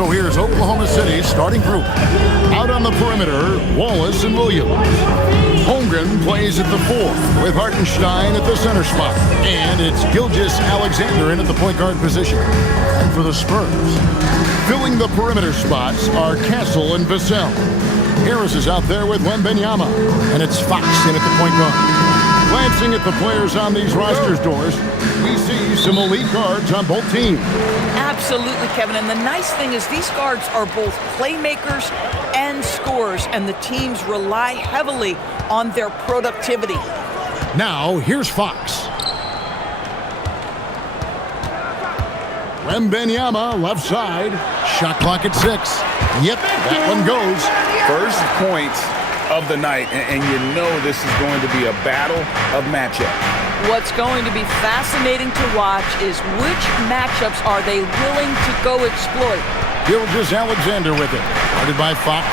So here's Oklahoma City's starting group. Out on the perimeter, Wallace and Williams. Holmgren plays at the 4 with Hartenstein at the center spot. And it's Gilgeous-Alexander in at the point guard position. And for the Spurs, filling the perimeter spots are Castle and Vassell. Harris is out there with Wembanyama. And it's Fox in at the point guard. Glancing at the players on these rosters, Doors, we see some elite guards on both teams. Absolutely, Kevin. And the nice thing is these guards are both playmakers and scorers, and the teams rely heavily on their productivity. Now, here's Fox. Wembanyama, left side. Shot clock at 6. Yep, that one goes. First point of the night, and you know this is going to be a battle of matchup. What's going to be fascinating to watch is which matchups are they willing to go exploit. Gilgeous-Alexander with it. Guarded by Fox.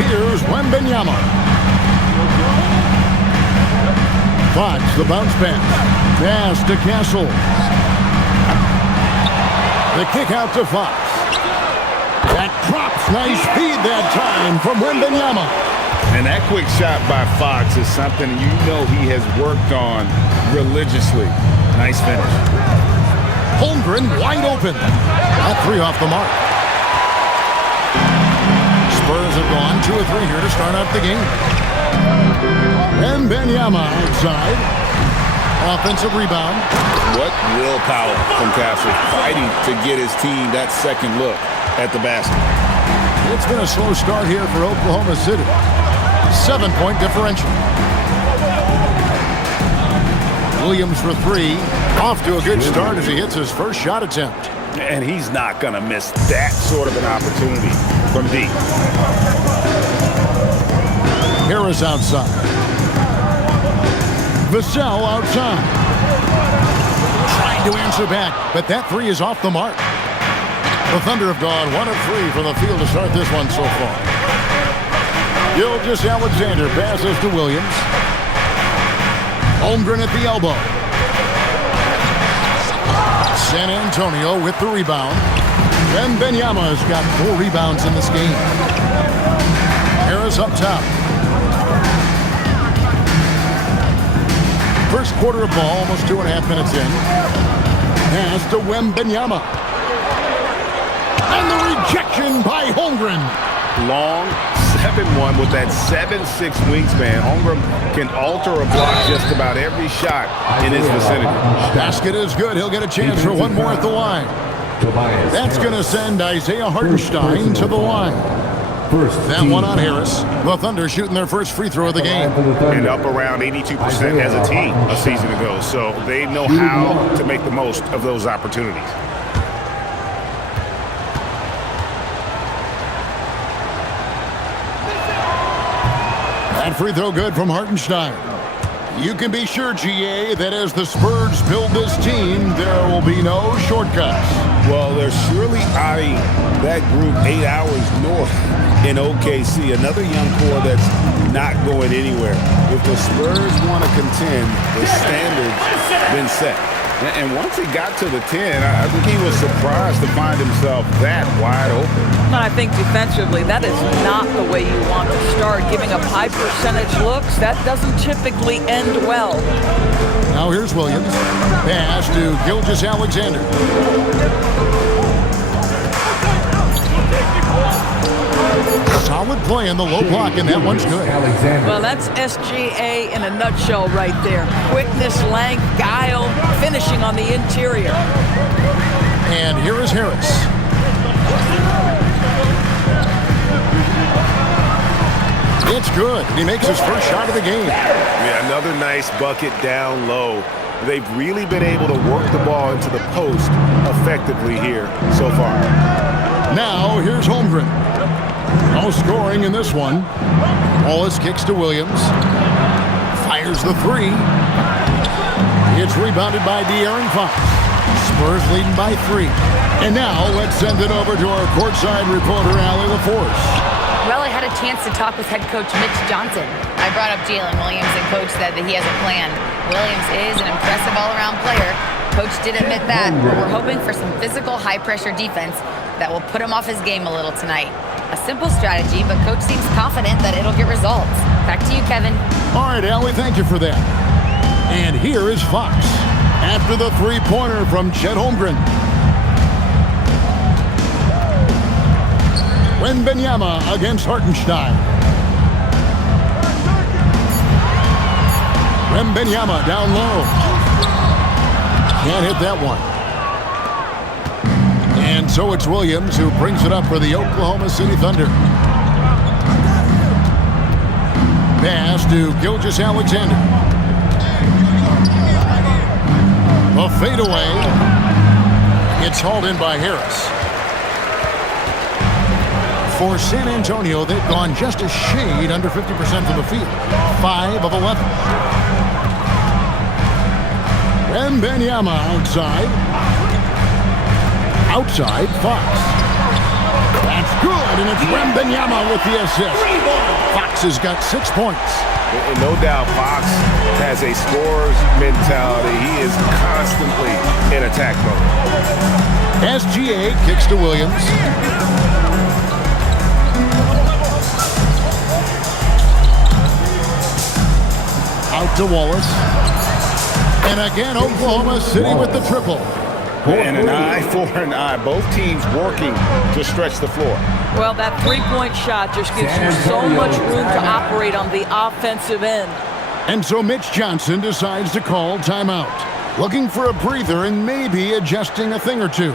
Here's Wembanyama. Fox, the bounce pass. Pass to Castle. The kick out to Fox. That drops. Nice feed that time from Wembanyama. And that quick shot by Fox is something you know he has worked on religiously. Nice finish. Holmgren wide open. That 3 off the mark. Spurs have gone 2 of 3 here to start out the game. Wembanyama outside. Offensive rebound. What willpower from Castle, fighting to get his team that second look at the basket. It's been a slow start here for Oklahoma City. 7-point differential. Williams for 3. Off to a good start as he hits his first shot attempt. And he's not going to miss that sort of an opportunity from deep. Harris outside. Vassell outside. Trying to answer back, but that 3 is off the mark. The Thunder have gone 1 of 3 from the field to start this one so far. Gilgeous-Alexander passes to Williams. Holmgren at the elbow. San Antonio with the rebound. Wembanyama has got 4 rebounds in this game. Harris up top. First quarter of ball, almost 2.5 minutes in. Pass to Wembanyama. And the rejection by Holmgren. Long 7-1 with that 7'6" wingspan. Holmgren can alter a block just about every shot in his vicinity. Basket is good. He'll get a chance for one more at the line. That's going to send Isaiah Hartenstein to the line. That one on Harris. The Thunder shooting their first free throw of the game. And up around 82% as a team a season ago. So they know how to make the most of those opportunities. That free throw good from Hartenstein. You can be sure, GA, that as the Spurs build this team, there will be no shortcuts. Well, they're surely eyeing that group 8 hours north in OKC. Another young core that's not going anywhere. If the Spurs want to contend, the standard's been set. And once he got to the 10, I think he was surprised to find himself that wide open. And I think defensively, that is not the way you want to start. Giving up high percentage looks, that doesn't typically end well. Now here's Williams. Pass to Gilgeous-Alexander. Solid play in the low block, and that one's good. Well, that's SGA in a nutshell right there. Quickness, length, guile, finishing on the interior. And here is Harris. It's good. He makes his first shot of the game. Yeah, another nice bucket down low. They've really been able to work the ball into the post effectively here so far. Now, here's Holmgren. No scoring in this one. Wallace kicks to Williams. Fires the 3. It's rebounded by De'Aaron Fox. Spurs leading by 3. And now let's send it over to our courtside reporter, Allie LaForce. Well, I had a chance to talk with head coach Mitch Johnson. I brought up Jalen Williams, and coach said that he has a plan. Williams is an impressive all-around player, Coach did admit that, but we're hoping for some physical, high-pressure defense that will put him off his game a little tonight. A simple strategy, but Coach seems confident that it'll get results. Back to you, Kevin. All right, Allie, thank you for that. And here is Fox after the three-pointer from Chet Holmgren. Wembanyama against Hartenstein. Wembanyama down low. Can't hit that one. And so it's Williams who brings it up for the Oklahoma City Thunder. Pass to Gilgeous-Alexander. A fadeaway. It's hauled in by Harris. For San Antonio, they've gone just a shade under 50% from the field. 5 of 11. Wembanyama outside. Outside, Fox. That's good, and it's Wembanyama with the assist. Fox has got 6 points. And no doubt Fox has a scorer's mentality. He is constantly in attack mode. SGA kicks to Williams. Out to Wallace. And again, Oklahoma City with the triple. And an eye for an eye. Both teams working to stretch the floor. Well, that three-point shot just gives you so much room to operate on the offensive end. And so Mitch Johnson decides to call timeout. Looking for a breather and maybe adjusting a thing or two.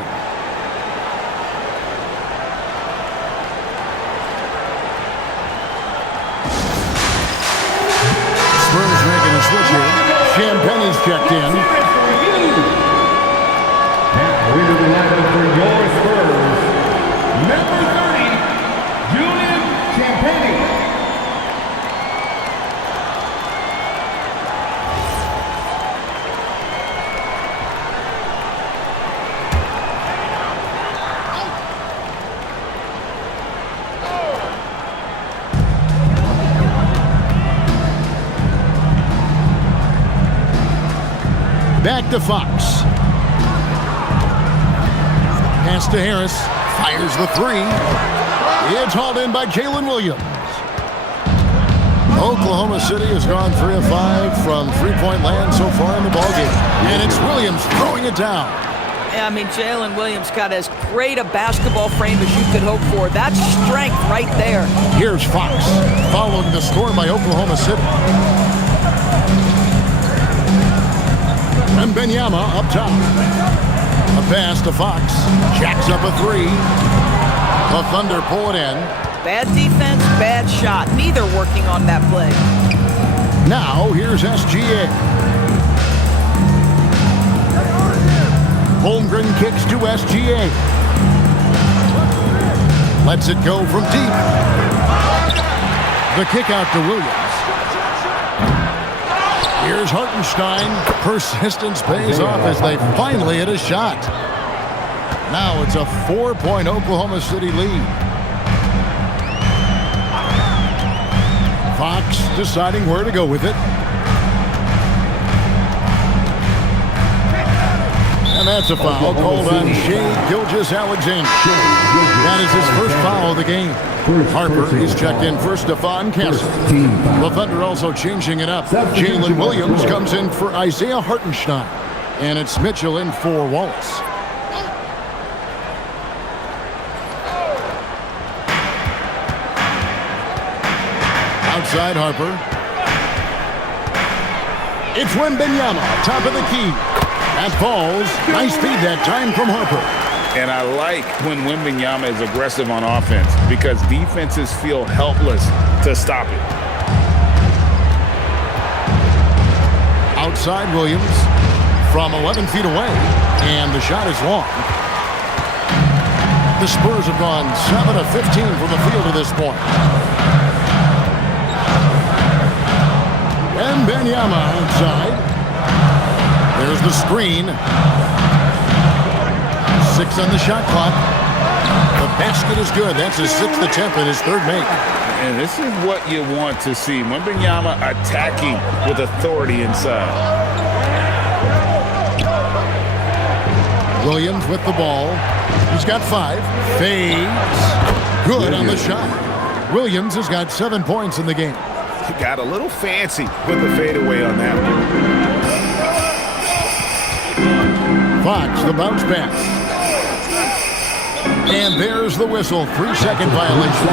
Spurs making a switch here. Champagne's checked in. Into the lineup for your Spurs, number 30, Julian Champagnie. Back to Fox. Pass to Harris. Fires the three. It's hauled in by Jalen Williams. Oklahoma City has gone 3 of 5 from three-point land so far in the ballgame. And it's Williams throwing it down. I mean, Jalen Williams got as great a basketball frame as you could hope for. That's strength right there. Here's Fox following the score by Oklahoma City. And Wembanyama up top. A pass to Fox. Jacks up a three. The Thunder pull it in. Bad defense, bad shot. Neither working on that play. Now here's SGA. Holmgren kicks to SGA. Lets it go from deep. The kick out to Williams. Here's Hartenstein. Persistence pays off as they finally hit a shot. Now it's a 4-point Oklahoma City lead. Fox deciding where to go with it. And that's a foul called on Shai Gilgeous-Alexander. That is his first foul of the game. Harper is checked in for Stephon Castle. The Thunder also changing it up. Jalen Williams comes in for Isaiah Hartenstein. And it's Mitchell in for Wallace. Outside Harper. It's Wembanyama, top of the key. That falls. Nice feed that time from Harper. And I like when Wembanyama is aggressive on offense because defenses feel helpless to stop it. Outside Williams from 11 feet away. And the shot is long. The Spurs have gone 7 of 15 from the field at this point. Wembanyama outside. There's the screen. 6 on the shot clock. The basket is good. That's his 6th attempt and his 3rd make. And this is what you want to see. Wembanyama attacking with authority inside. Williams with the ball. He's got 5. Fades. Good on the shot. Williams has got 7 points in the game. He got a little fancy with the fadeaway on that one. Fox, the bounce pass. And there's the whistle. 3-second violation.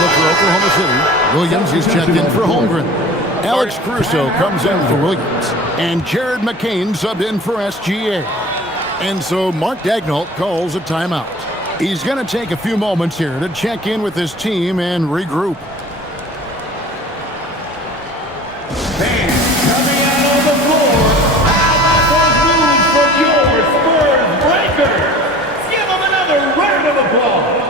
Look for Oklahoma City. Williams is checked in for Holmgren. Alex Caruso comes in for Williams. And Jared McCain subbed in for SGA. And so Mark Daigneault calls a timeout. He's going to take a few moments here to check in with his team and regroup. Fans coming out on the floor. How about those moves from your Spurs breakers? Give them another round of applause.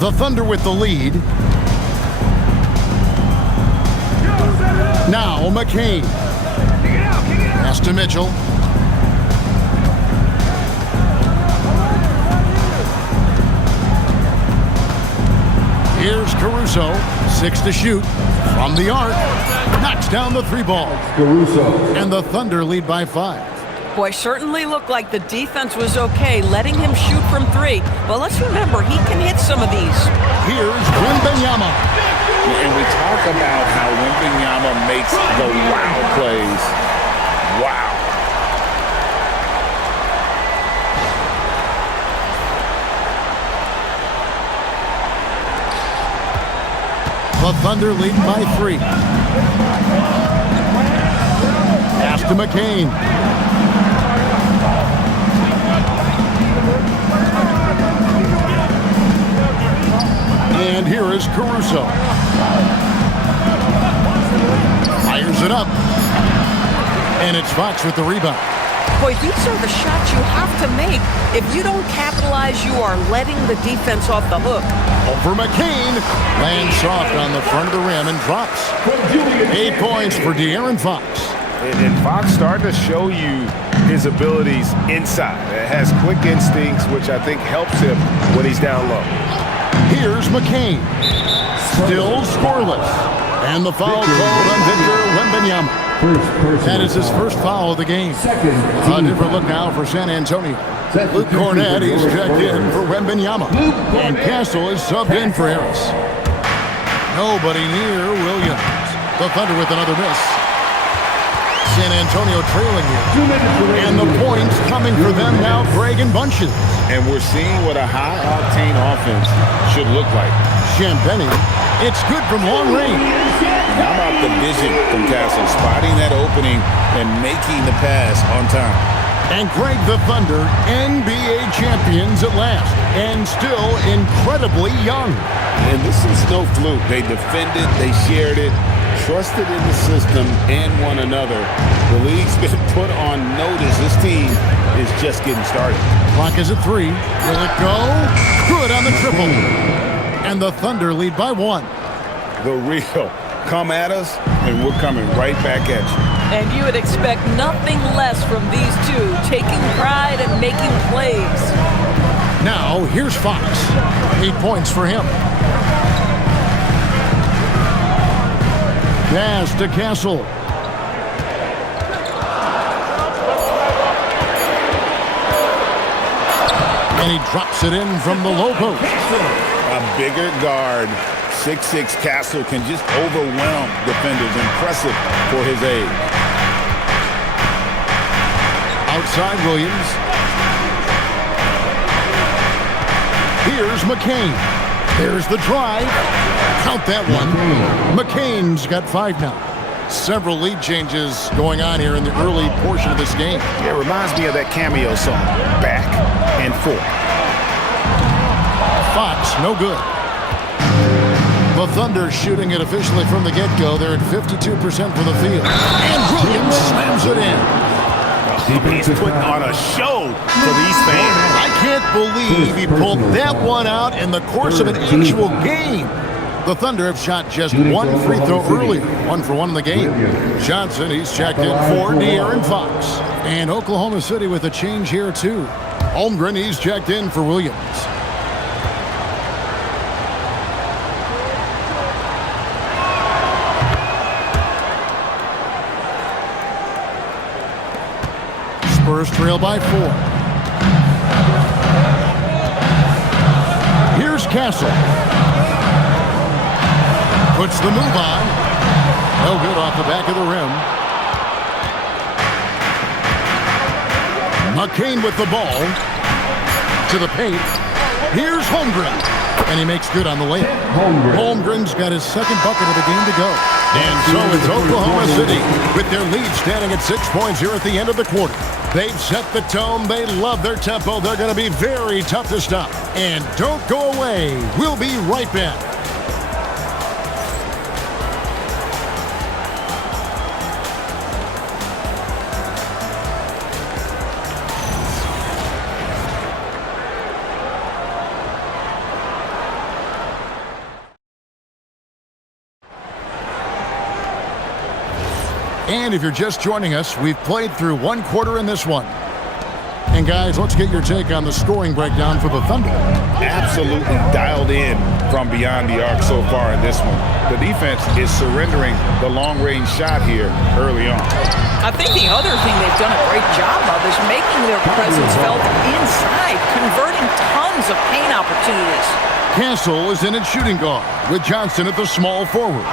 The Thunder with the lead. Now McCain. Pass to Mitchell. Here's Caruso. 6 to shoot. From the arc. Knocks down the 3-ball. Caruso. And the Thunder lead by 5. Boy, certainly looked like the defense was okay, letting him shoot from 3. But let's remember, he can hit some of these. Here's Wembanyama. And we talk about how Wembanyama makes the wow plays. Wow. The Thunder lead by 3. Pass to McCain. And here is Caruso. Fires it up. And it's Fox with the rebound. Boy, these are the shots you have to make. If you don't capitalize, you are letting the defense off the hook. Over McCain. Lands soft on the front of the rim and drops. 8 points for De'Aaron Fox. And Fox starting to show you his abilities inside. It has quick instincts, which I think helps him when he's down low. Here's McCain. Still scoreless. And the foul called on Victor Wembanyama. That is his first foul of the game. A different look now for San Antonio. Luke Cornett is checked in for Wembanyama. And Castle is subbed in for Harris. Nobody near Williams. The Thunder with another miss. San Antonio trailing here. And the points coming for them now, Greg in bunches. And we're seeing what a high-octane offense should look like. Champagny, it's good from long range. How about the vision from Castle, spotting that opening and making the pass on time. And Greg, the Thunder, NBA champions at last, and still incredibly young. And this is no fluke. They defended, they shared it, trusted in the system and one another. The league's been put on notice. This team is just getting started. Clock is at 3. Will it go? Good on the triple. And the Thunder lead by 1. The real. Come at us, and we're coming right back at you. And you would expect nothing less from these two, taking pride and making plays. Now, here's Fox. 8 points for him. Pass to Castle. And he drops it in from the low post. A bigger guard, 6'6" Castle, can just overwhelm defenders. Impressive for his age. Outside Williams. Here's McCain. There's the drive. Count that one. McCain's got 5 now. Several lead changes going on here in the early portion of this game. It reminds me of that cameo song, Back and Forth. Fox, no good. The Thunder shooting it officially from the get-go. They're at 52% for the field. And Williams slams it in. He's putting on a show for these fans. I can't believe he pulled that one out in the course of an actual game. The Thunder have shot just 1 free throw earlier. 1 for 1 in the game. Johnson, he's checked in for De'Aaron Fox. And Oklahoma City with a change here, too. Holmgren, he's checked in for Williams. Spurs trail by 4. Here's Castle. Puts the move on. No good off the back of the rim. McCain with the ball. To the paint. Here's Holmgren. And he makes good on the layup. Holmgren's got his second bucket of the game to go. And so it's Oklahoma City with their lead standing at 6 points here at the end of the quarter. They've set the tone. They love their tempo. They're going to be very tough to stop. And don't go away. We'll be right back. And if you're just joining us, we've played through one quarter in this one. And guys, let's get your take on the scoring breakdown for the Thunder. Absolutely dialed in from beyond the arc so far in this one. The defense is surrendering the long-range shot here early on. I think the other thing they've done a great job of is making their presence felt inside, converting tons of paint opportunities. Castle is in at shooting guard with Johnson at the small forward.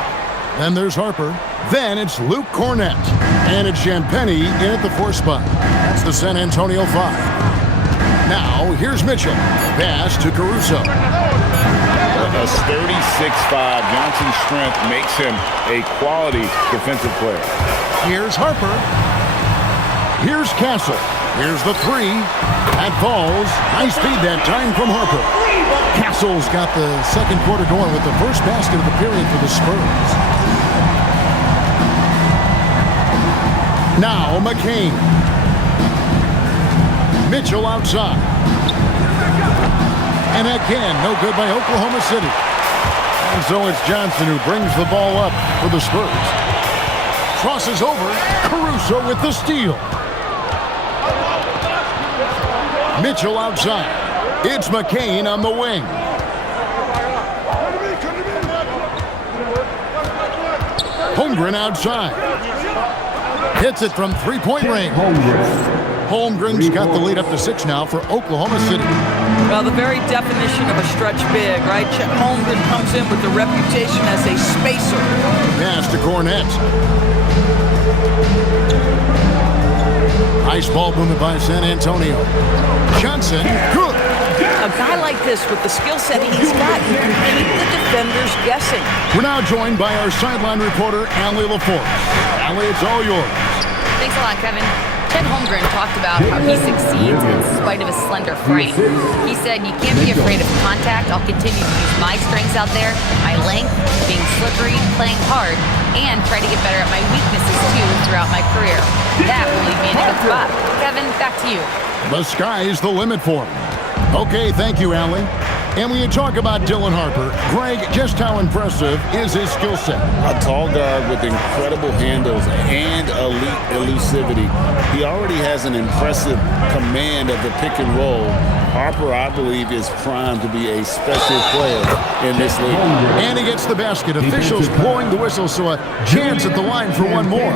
Then there's Harper. Then it's Luke Cornett. And it's Champagnie in at the 4 spot. That's the San Antonio 5. Now, here's Mitchell. Pass to Caruso. A sturdy 6'5". Johnson's strength makes him a quality defensive player. Here's Harper. Here's Castle. Here's the 3. That falls. Nice feed that time from Harper. Castle's got the second quarter going with the first basket of the period for the Spurs. Now McCain. Mitchell outside. And again, no good by Oklahoma City. And so it's Johnson who brings the ball up for the Spurs. Crosses over. Caruso with the steal. Mitchell outside. It's McCain on the wing. Holmgren outside. Hits it from three-point range. Holmgren's got the lead up to 6 now for Oklahoma City. Well, the very definition of a stretch big, right? Chet Holmgren comes in with the reputation as a spacer. Pass to Cornett. Nice ball movement by San Antonio. Johnson, good. A guy like this with the skill set he's got, you can keep the defenders guessing. We're now joined by our sideline reporter, Allie LaForce. Allie, it's all yours. Thanks a lot, Kevin. Chet Holmgren talked about how he succeeds in spite of his slender frame. He said, "You can't be afraid of contact. I'll continue to use my strengths out there, my length, being slippery, playing hard, and try to get better at my weaknesses, too, throughout my career. That will lead me in a good spot." Kevin, back to you. The sky's the limit for him. Okay, thank you, Allie. And when you talk about Dylan Harper, Greg, just how impressive is his skill set? A tall guard with incredible handles and elite elusivity. He already has an impressive command of the pick and roll. Harper, I believe, is primed to be a special player in this league. And he gets the basket. Officials blowing the whistle, so a chance at the line for one more.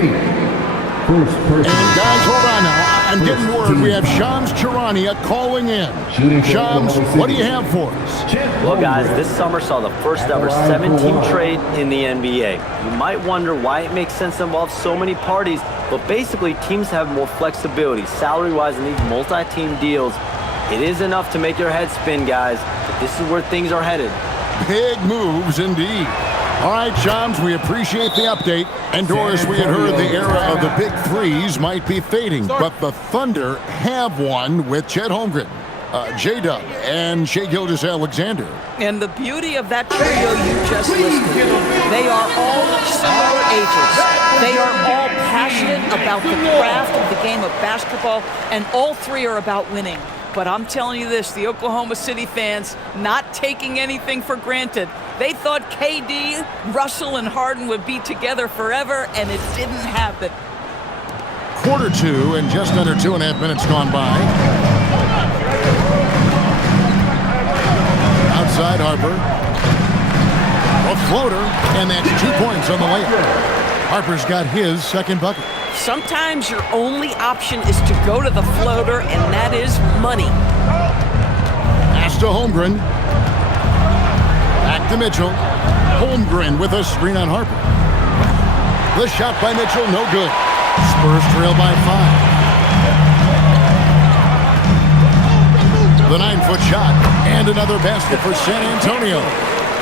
And guys, hold on now. I'm getting word we have Shams Charania calling in. Shams, what do you have for us? Well, guys, this summer saw the first ever 7-team trade in the NBA. You might wonder why it makes sense to involve so many parties, but basically teams have more flexibility salary-wise in these multi-team deals. It is enough to make your head spin, guys, but this is where things are headed. Big moves indeed. All right, Shams, we appreciate the update. And Doris, we had heard the era of the big threes might be fading, but the Thunder have one with Chet Holmgren, J-Dub, and Shai Gilgeous-Alexander. And the beauty of that trio you just listed, they are all similar ages. They are all passionate about the craft of the game of basketball, and all three are about winning. But I'm telling you this, the Oklahoma City fans not taking anything for granted. They thought KD, Russell, and Harden would be together forever, and it didn't happen. quarter two and just under 2.5 minutes gone by. Outside Harper. A floater, and that's 2 points on the layup. Harper's got his second bucket. Sometimes your only option is to go to the floater, and that is money. Pass to Holmgren. Back to Mitchell. Holmgren with a screen on Harper. The shot by Mitchell, no good. Spurs trail by 5. The 9-foot shot, and another basket for San Antonio.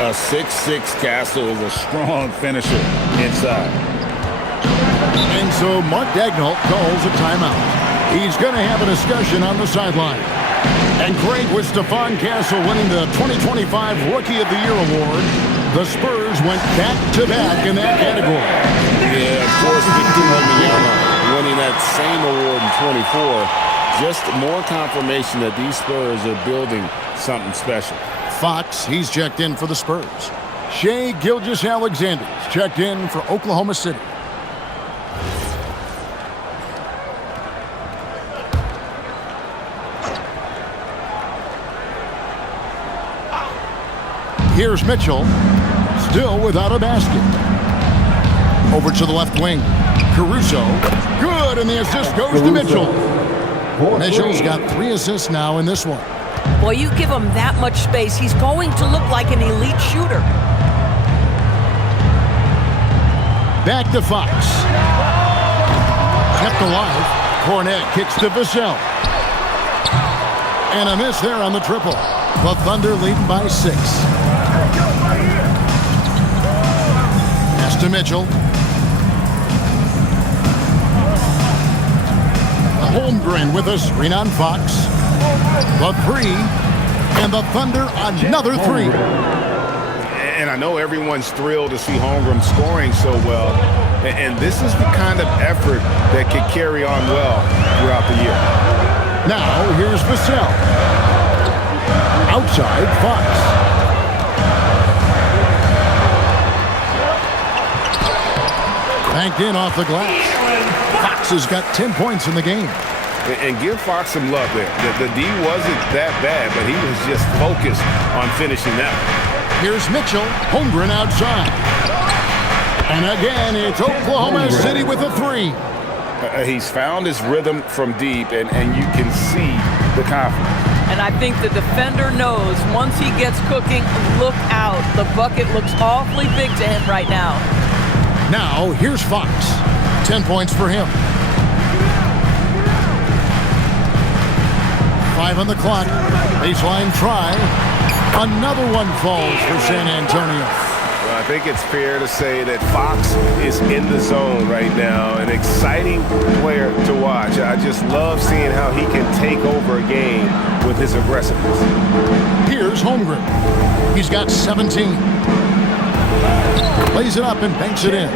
A 6'6" Castle is a strong finisher inside. And so Mark Daigneault calls a timeout. He's going to have a discussion on the sideline. And great with Stephon Castle winning the 2025 Rookie of the Year award. The Spurs went back-to-back in that category. Yeah, of course, Victor Wembanyama winning that same award in 24. Just more confirmation that these Spurs are building something special. Fox, he's checked in for the Spurs. Shai Gilgeous-Alexander's checked in for Oklahoma City. Here's Mitchell, still without a basket. Over to the left wing. Caruso, good, and the assist goes to Mitchell. Mitchell's got 3 assists now in this one. Well, you give him that much space, he's going to look like an elite shooter. Back to Fox. Kept alive. Cornet kicks to Vassell. And a miss there on the triple. The Thunder leading by 6. Pass to Mitchell. Holmgren with a screen on Fox. The 3. And the Thunder another 3. And I know everyone's thrilled to see Holmgren scoring so well. And this is the kind of effort that could carry on well throughout the year. Now, here's Vassell. Outside, Fox. Banked in off the glass. Fox has got 10 points in the game. And give Fox some love there. The D wasn't that bad, but he was just focused on finishing that. Here's Mitchell. Holmgren outside. And again, it's Oklahoma City with a 3. He's found his rhythm from deep, and you can see the confidence. And I think the defender knows once he gets cooking, look out. The bucket looks awfully big to him right now. Now, here's Fox. 10 points for him. 5 on the clock. Baseline try. Another one falls for San Antonio. Well, I think it's fair to say that Fox is in the zone right now. An exciting player to watch. I just love seeing how he can take over a game with his aggressiveness. Here's Holmgren. He's got 17. Lays it up and banks it in.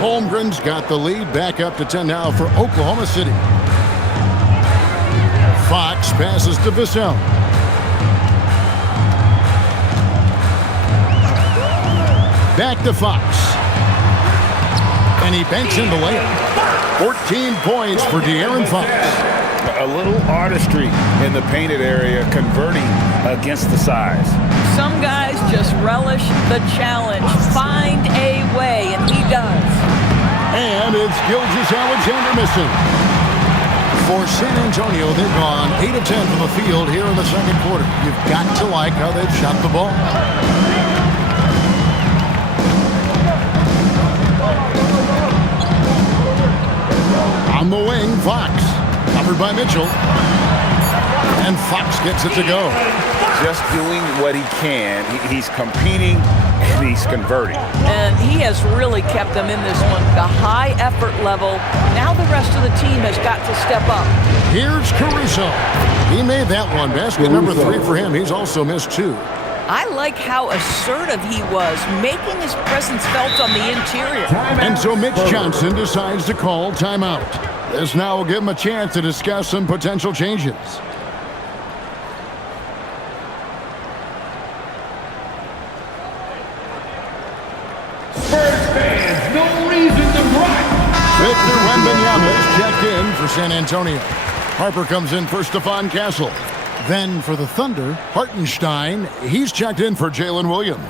Holmgren's got the lead back up to 10 now for Oklahoma City. Fox passes to Vassell. Back to Fox. And he banks in the layup. 14 points for De'Aaron Fox. A little artistry in the painted area, converting against the size. Some guys just relish the challenge. Find a way, and he does. And it's Gilgeous-Alexander missing. For San Antonio, they've gone 8 of 10 from the field here in the second quarter. You've got to like how they've shot the ball. On the wing, Fox. Covered by Mitchell. And Fox gets it to go. Just doing what he can. He's competing and he's converting. And he has really kept them in this one. The high effort level. Now the rest of the team has got to step up. Here's Caruso. He made that one. Basket number 3 for him. He's also missed 2. I like how assertive he was, making his presence felt on the interior. And so Mitch Johnson decides to call timeout. This now will give him a chance to discuss some potential changes. Spurs fans, no reason to cry. Victor Wembanyama is for San Antonio. Harper comes in for Stephon Castle. Then for the Thunder, Hartenstein, he's checked in for Jalen Williams.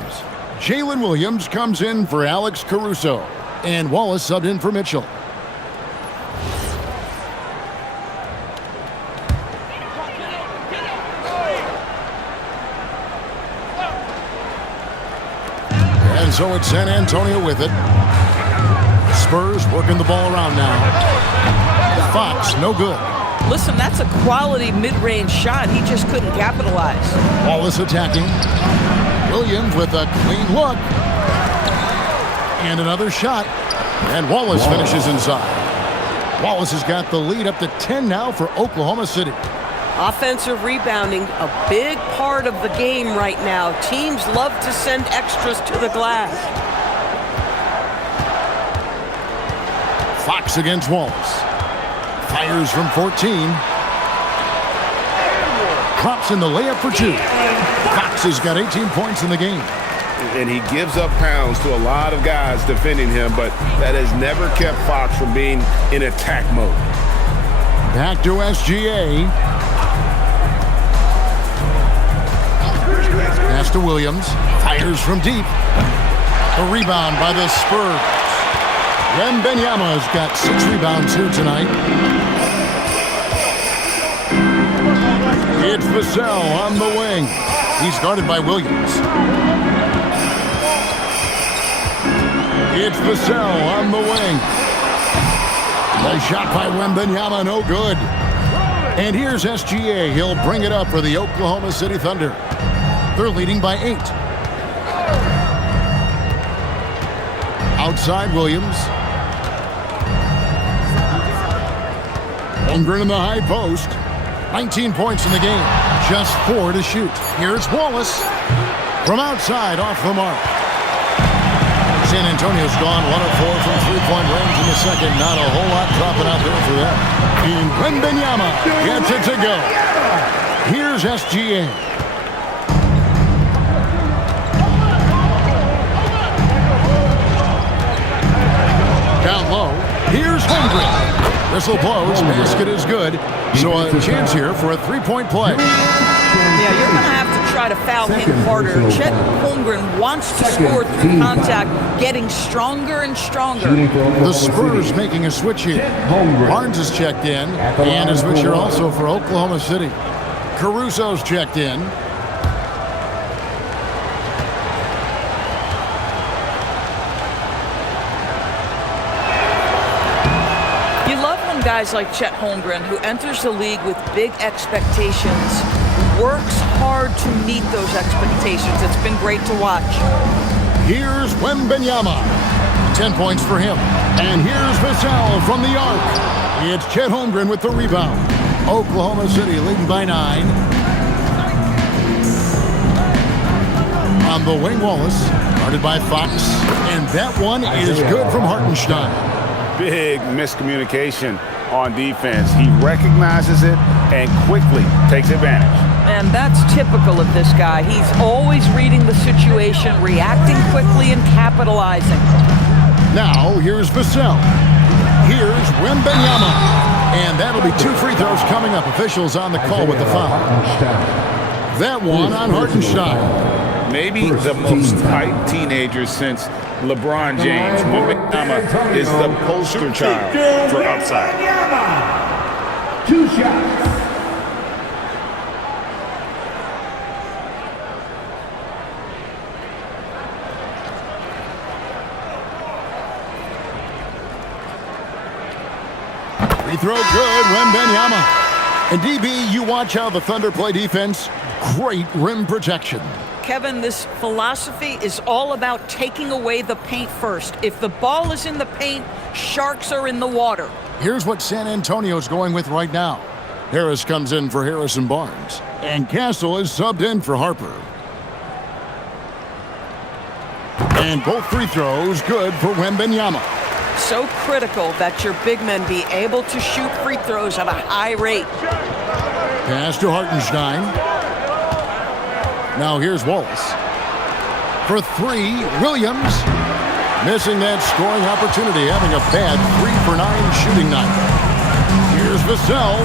Jalen Williams comes in for Alex Caruso. And Wallace subbed in for Mitchell. And so it's San Antonio with it. Spurs working the ball around now. Fox, no good. Listen, that's a quality mid-range shot. He just couldn't capitalize. Wallace attacking. Williams with a clean look. And another shot. And Wallace finishes inside. Wallace has got the lead up to 10 now for Oklahoma City. Offensive rebounding, a big part of the game right now. Teams love to send extras to the glass. Fox against Wallace. Fires from 14. Drops in the layup for 2. Fox has got 18 points in the game. And he gives up pounds to a lot of guys defending him, but that has never kept Fox from being in attack mode. Back to SGA. Pass to Williams. Fires from deep. A rebound by the Spurs. Wembanyama's got 6 rebounds here tonight. It's Vassell on the wing. He's guarded by Williams. It's Vassell on the wing. The shot by Wembanyama, no good. And here's SGA. He'll bring it up for the Oklahoma City Thunder. They're leading by 8. Outside Williams. Holmgren in the high post. 19 points in the game. Just 4 to shoot. Here's Wallace. From outside, off the mark. San Antonio's gone 1 of 4 from three-point range in the second. Not a whole lot dropping out there for them. And Wembanyama gets it to go. Here's SGA. Down low. Here's Holmgren. Whistle blows. Basket is good. So a chance here for a three-point play. Yeah, you're going to have to try to foul him harder. Chet Holmgren wants to score through contact, getting stronger and stronger. The Spurs making a switch here. Barnes is checked in, and a switch here also for Oklahoma City. Caruso's checked in. Guys like Chet Holmgren, who enters the league with big expectations, works hard to meet those expectations. It's been great to watch. Here's Wembanyama. 10 points for him. And here's Vassell from the arc. It's Chet Holmgren with the rebound. Oklahoma City leading by 9. On the wing, Wallace, guarded by Fox. And that one is good from Hartenstein. Big miscommunication on defense. He recognizes it and quickly takes advantage. And that's typical of this guy. He's always reading the situation, reacting quickly, and capitalizing. Now, here's Vassell. Here's Wembanyama. And that'll be 2 free throws coming up. Officials on the call with the foul. That one on Hartenstein. Maybe the most hyped teenager since LeBron James. Wembanyama is the poster child for upside. 2 shots. Free throw good, Wembanyama. And DB, you watch how the Thunder play defense. Great rim protection. Kevin, this philosophy is all about taking away the paint first. If the ball is in the paint, sharks are in the water. Here's what San Antonio's going with right now. Harris comes in for Harrison Barnes. And Castle is subbed in for Harper. And both free throws good for Wembanyama. So critical that your big men be able to shoot free throws at a high rate. Pass to Hartenstein. Now here's Wallace. For 3, Williams. Missing that scoring opportunity, having a bad 3 for 9 shooting night. Here's Here's Vassell.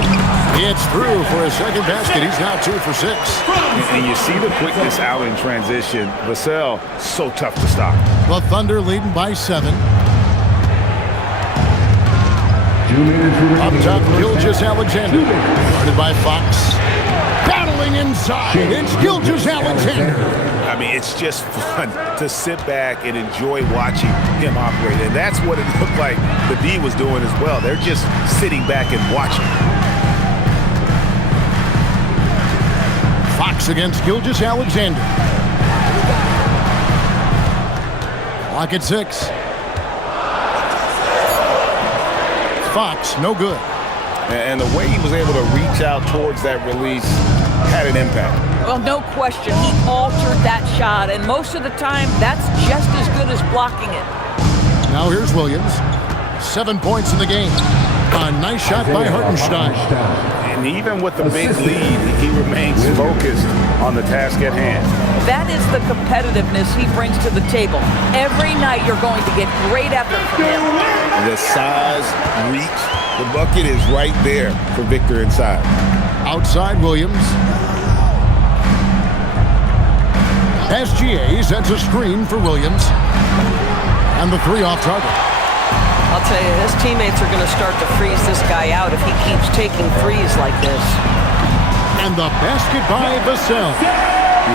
It's through for his second basket. He's now 2 for 6. And you see the quickness out in transition. Vassell, so tough to stop. The Thunder leading by 7. Up top, Gilgeous-Alexander. Guarded by Fox. Battling inside. It's Gilgeous-Alexander. I mean, it's just fun to sit back and enjoy watching him operate. And that's what it looked like the D was doing as well. They're just sitting back and watching. Fox against Gilgeous-Alexander. Clock at 6. Fox, no good. And the way he was able to reach out towards that release had an impact. Well, no question. He altered that shot, and most of the time, that's just as good as blocking it. Now here's Williams. 7 points in the game. A nice shot by Hartenstein. And even with the big lead, he remains focused on the task at hand. That is the competitiveness he brings to the table. Every night you're going to get great effort from him. The size, reach, the bucket is right there for Victor inside. Outside Williams. SGA sets a screen for Williams. And the 3 off target. I'll tell you, his teammates are going to start to freeze this guy out if he keeps taking threes like this. And the basket by Vassell.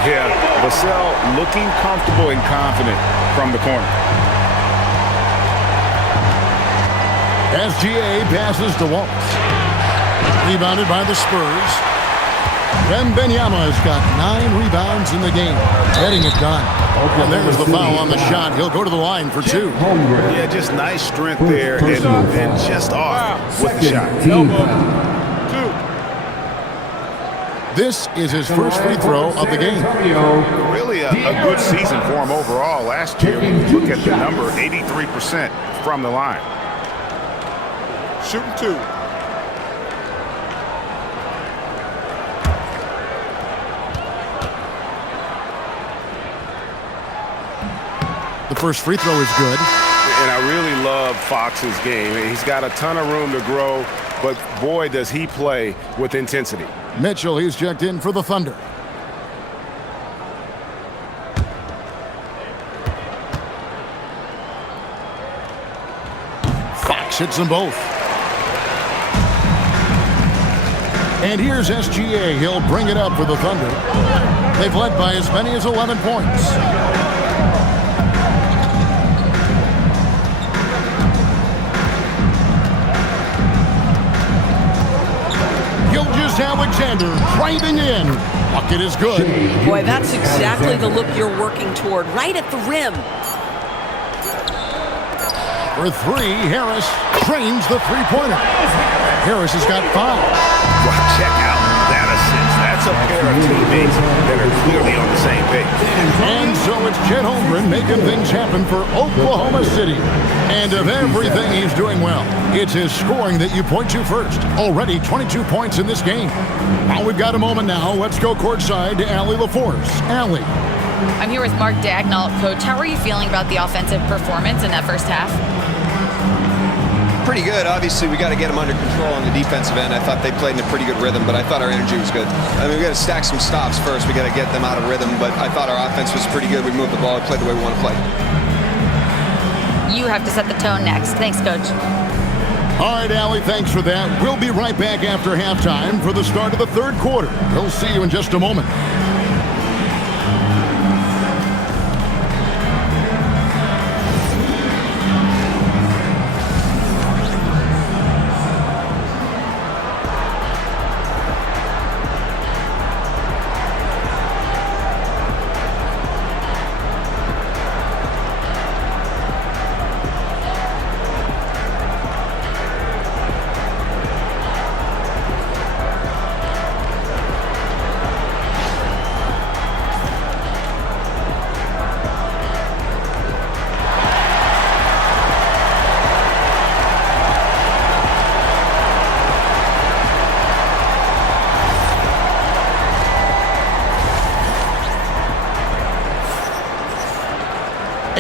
Yeah, Vassell looking comfortable and confident from the corner. SGA passes to Wallace. Rebounded by the Spurs. Wembanyama has got 9 rebounds in the game. Getting it done. And there's the foul on the shot. He'll go to the line for 2. Yeah, just nice strength there and just off with the shot. This is his first free throw of the game. Really a good season for him overall. Last year, when you look at the number, 83% from the line. Shooting 2. The first free throw is good. And I really love Fox's game. He's got a ton of room to grow, but boy, does he play with intensity. Mitchell, he's checked in for the Thunder. Fox hits them both. And here's SGA. He'll bring it up for the Thunder. They've led by as many as 11 points. Gilgeous-Alexander driving in. Bucket is good. Boy, that's exactly the look you're working toward, right at the rim. For 3, Harris trains the three-pointer. Harris has got 5. Wow, check out that assist. That's a pair of teammates that are clearly on the same page. And so it's Chet Holmgren making things happen for Oklahoma City. And of everything he's doing well, it's his scoring that you point to first. Already 22 points in this game. Now we've got a moment now. Let's go courtside to Allie LaForce. Allie. I'm here with Mark Dagnall. Coach, how are you feeling about the offensive performance in that first half? Pretty good. Obviously, we got to get them under control on the defensive end. I thought they played in a pretty good rhythm, but I thought our energy was good. I mean, we got to stack some stops first. We got to get them out of rhythm, but I thought our offense was pretty good. We moved the ball, played the way we want to play. You have to set the tone next. Thanks, Coach. All right, Allie, thanks for that. We'll be right back after halftime for the start of the third quarter. We'll see you in just a moment.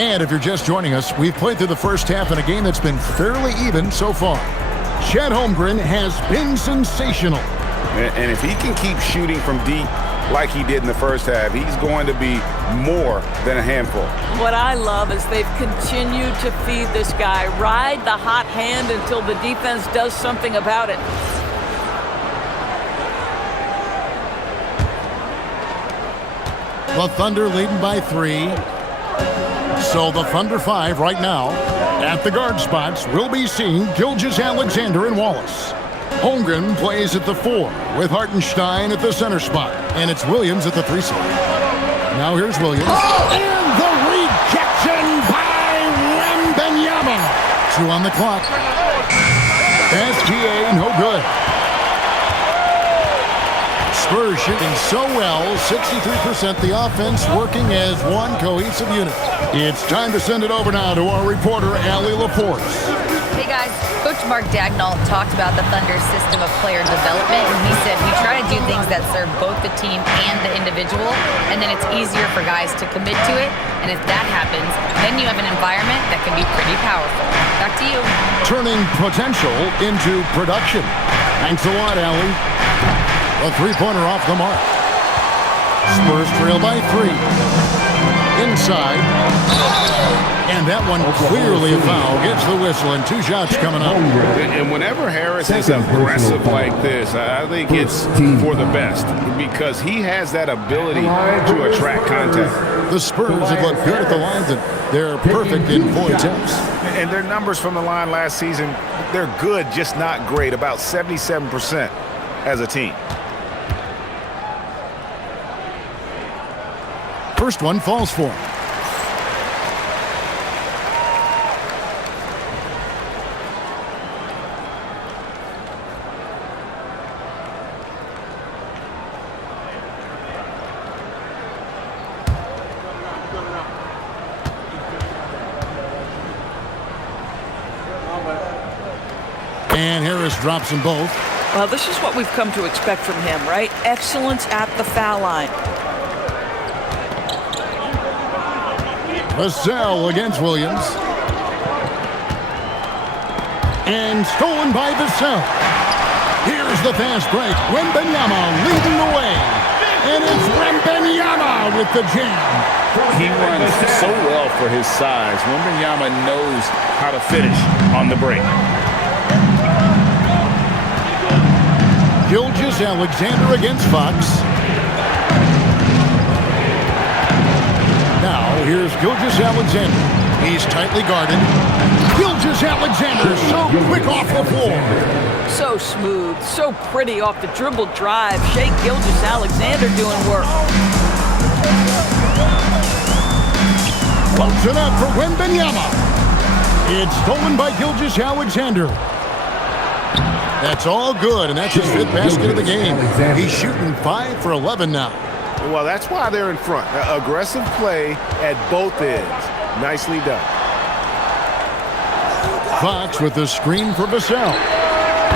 And if you're just joining us, we've played through the first half in a game that's been fairly even so far. Chet Holmgren has been sensational. And if he can keep shooting from deep like he did in the first half, he's going to be more than a handful. What I love is they've continued to feed this guy. Ride the hot hand until the defense does something about it. The Thunder leading by 3. So the Thunder 5 right now. At the guard spots, we'll be seeing Gilgeous-Alexander and Wallace. Holmgren plays at the 4 with Hartenstein at the center spot. And it's Williams at the 3 slot. Now here's Williams. And the rejection by Wembanyama. 2 on the clock. SGA no good. Spurs shooting so well, 63%, the offense working as one cohesive unit. It's time to send it over now to our reporter, Allie LaForce. Hey guys, Coach Mark Dagnall talked about the Thunder's system of player development, and he said we try to do things that serve both the team and the individual, and then it's easier for guys to commit to it, and if that happens, then you have an environment that can be pretty powerful. Back to you. Turning potential into production. Thanks a lot, Allie. A three-pointer off the mark. Spurs trail by 3. Inside. And that one clearly a foul. Gets the whistle and 2 shots coming up. And whenever Harris is aggressive like this, I think it's for the best because he has that ability to attract contact. The Spurs have looked good at the lines and they're perfect in 4 attempts. And their numbers from the line last season, they're good, just not great. About 77% as a team. First one falls for him. And Harris drops them both. Well, this is what we've come to expect from him, right? Excellence at the foul line. Vassell against Williams. And stolen by Vassell. Here's the fast break. Wembanyama leading the way. And it's Wembanyama with the jam. He runs so well for his size. Wembanyama knows how to finish on the break. Gilgeous-Alexander against Fox. Now, here's Gilgeous-Alexander. He's tightly guarded. Gilgeous-Alexander so quick off the floor. So smooth, so pretty off the dribble drive. Shea Gilgeous-Alexander doing work. Floats it up for Wembanyama. It's stolen by Gilgeous-Alexander. That's all good, and that's his 5th basket of the game. He's shooting 5 for 11 now. Well, that's why they're in front. Aggressive play at both ends. Nicely done. Fox with the screen for Vassell.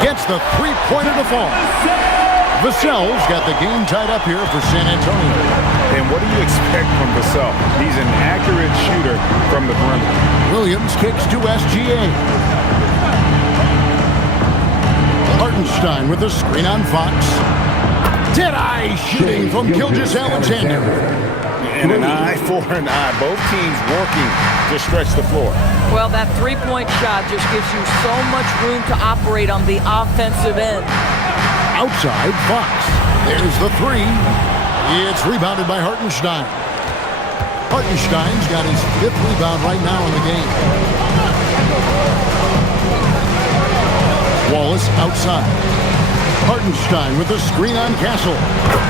Gets the three-pointer to fall. Vassell's got the game tied up here for San Antonio. And what do you expect from Vassell? He's an accurate shooter from the perimeter. Williams kicks to SGA. Hartenstein with the screen on Fox. Dead-eye shooting from Gilgeous-Alexander. And an eye for an eye. Both teams working to stretch the floor. Well, that three-point shot just gives you so much room to operate on the offensive end. Outside, Fox. There's the 3. It's rebounded by Hartenstein. Hartenstein's got his 5th rebound right now in the game. Wallace outside. Hartenstein with the screen on Castle.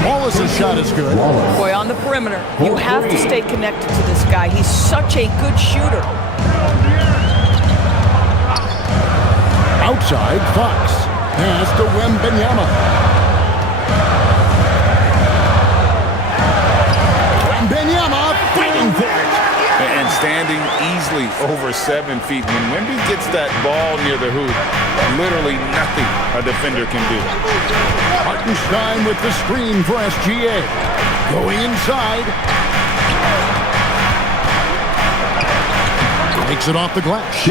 Wallace's shot is good. Boy, on the perimeter, you have to stay connected to this guy. He's such a good shooter. Outside, Fox. Pass to Wembanyama. Wembanyama fighting for it. And standing easily over 7 feet. When Wemby gets that ball near the hoop, literally nothing a defender can do. Hartenstein with the screen for SGA. Going inside. Takes it off the glass.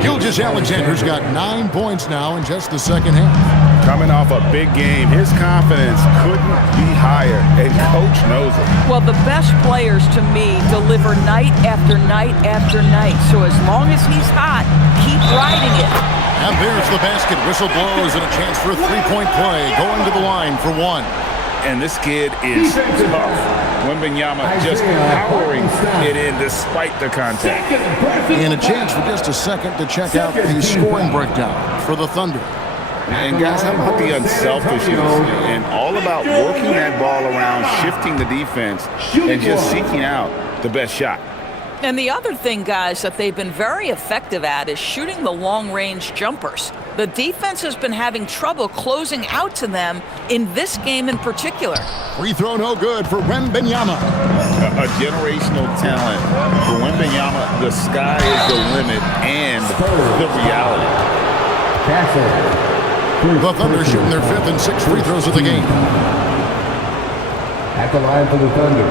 Gilgeous-Alexander's got 9 points now in just the second half. Coming off a big game, his confidence couldn't be higher, and coach knows it. Well, the best players to me deliver night after night after night. So as long as he's hot, keep riding it. And there's the basket. Whistle blows and a chance for a three-point play. Going to the line for one. And this kid is tough. Wembanyama just powering it in despite the contact. And a chance for just a second to check out the scoring breakdown for the Thunder. And guys, how about the unselfishness and all about working that ball around, shifting the defense, and just seeking out the best shot. And the other thing, guys, that they've been very effective at is shooting the long-range jumpers. The defense has been having trouble closing out to them in this game in particular. Free throw no good for Wembanyama. A generational talent. For Wembanyama, the sky is the limit and the reality. The Thunder shooting their 5th and 6th free throws of the game. At the line for the Thunder,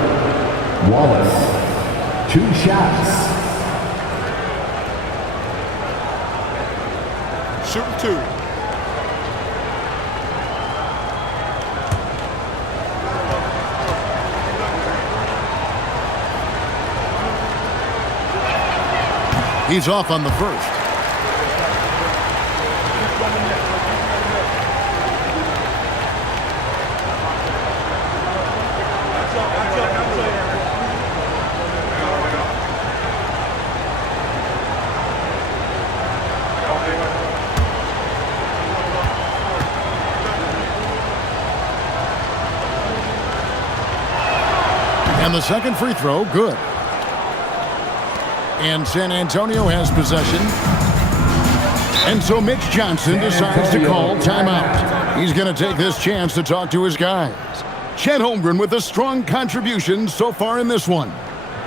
Wallace. 2 shots. Shoot 2. He's off on the first. And the second free throw, good. And San Antonio has possession. And so Mitch Johnson decides to call timeout. He's going to take this chance to talk to his guys. Chet Holmgren with a strong contribution so far in this one.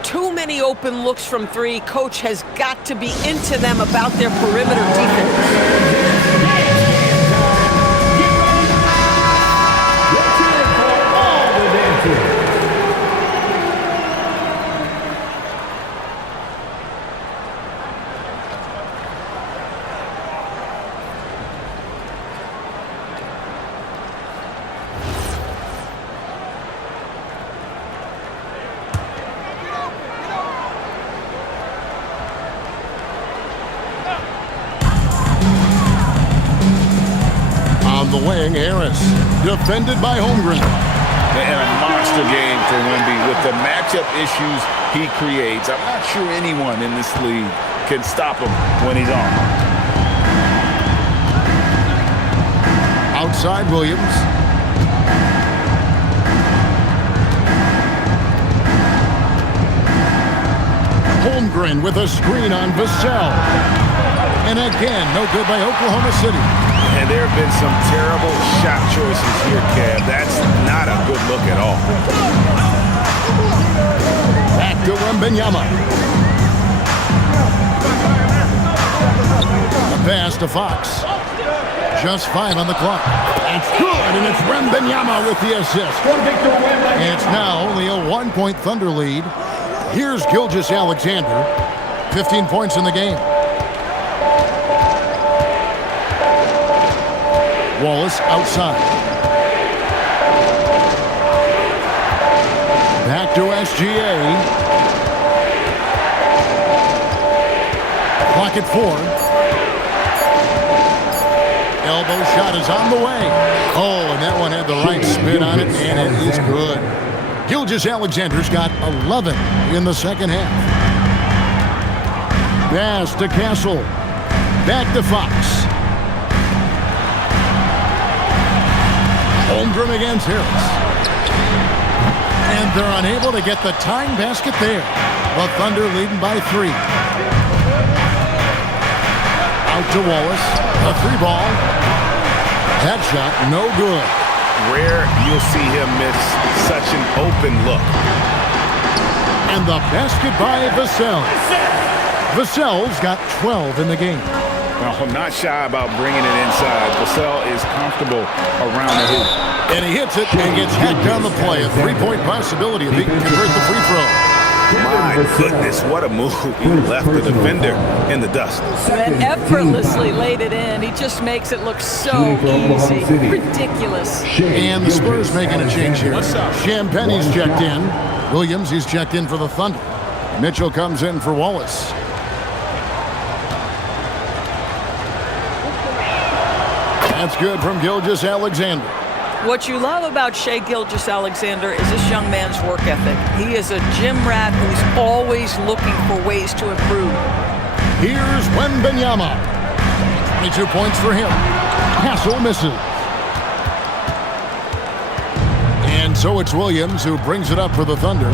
Too many open looks from 3. Coach has got to be into them about their perimeter defense. The wing, Harris, defended by Holmgren. And a monster game for Wemby with the matchup issues he creates. I'm not sure anyone in this league can stop him when he's on. Outside Williams. Holmgren with a screen on Vassell. And again, no good by Oklahoma City. And there have been some terrible shot choices here, Kev. That's not a good look at all. Back to Wembanyama. A pass to Fox. Just 5 on the clock. It's good, and it's Wembanyama with the assist. And it's now only a 1-point Thunder lead. Here's Gilgeous-Alexander. 15 points in the game. Wallace outside. Back to SGA. Clock at 4. Elbow shot is on the way. Oh, and that one had the right spin on it, and it is good. Gilgeous-Alexander's got 11 in the second half. Pass to Castle. Back to Fox. Holmgren against Harris. And they're unable to get the tying basket there. The Thunder leading by 3. Out to Wallace. A 3-ball. That shot, no good. Rare you'll see him miss such an open look. And the basket by Vassell. Vassell's got 12 in the game. Well, not shy about bringing it inside. Vassell is comfortable around the hoop. And he hits it and gets hacked on the play. A 3-point possibility if he can convert the free throw. My goodness, what a move. He left the defender in the dust. And effortlessly laid it in. He just makes it look so easy. Ridiculous. And the Spurs making a change here. Champagne's checked in. Williams, he's checked in for the Thunder. Mitchell comes in for Wallace. That's good from Gilgeous-Alexander. What you love about Shai Gilgeous-Alexander is this young man's work ethic. He is a gym rat who's always looking for ways to improve. Here's Wembanyama. 22 points for him. Castle misses. And so it's Williams who brings it up for the Thunder.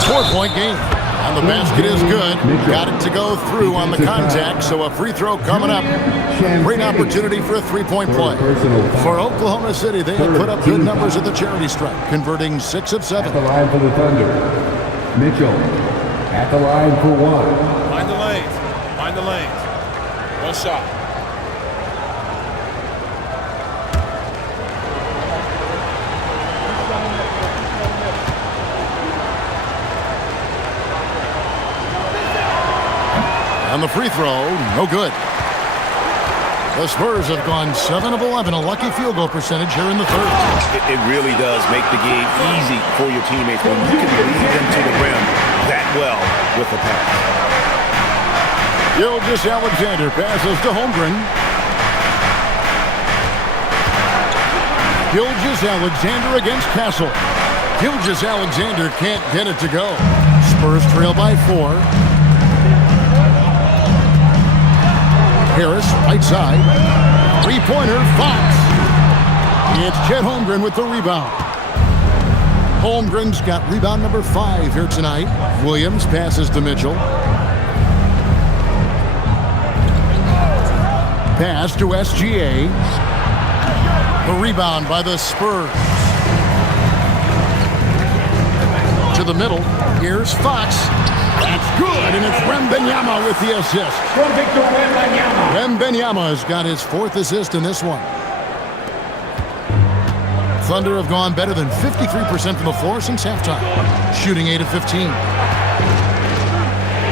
4-point game. And the basket is good. Got it to go through on the contact, so a free throw coming up. Great opportunity for a three-point play. For Oklahoma City, they have put up good numbers at the charity stripe, converting 6 of 7. At the line for the Thunder, Mitchell. At the line for 1. Find the lanes. Find the lanes. One shot. On the free throw, no good. The Spurs have gone 7 of 11, a lucky field goal percentage here in the third. It really does make the game easy for your teammates when you can lead them to the rim that well with the pass. Gilgeous-Alexander passes to Holmgren. Gilgeous-Alexander against Castle. Gilgeous-Alexander can't get it to go. Spurs trail by 4. Harris, right side. Three-pointer, Fox. It's Chet Holmgren with the rebound. Holmgren's got rebound number 5 here tonight. Williams passes to Mitchell. Pass to SGA. The rebound by the Spurs. To the middle. Here's Fox. That's good, and it's Wembanyama with the assist. From Victor Wembanyama. Wembanyama's got his 4th assist in this one. Thunder have gone better than 53% from the floor since halftime, shooting 8 of 15.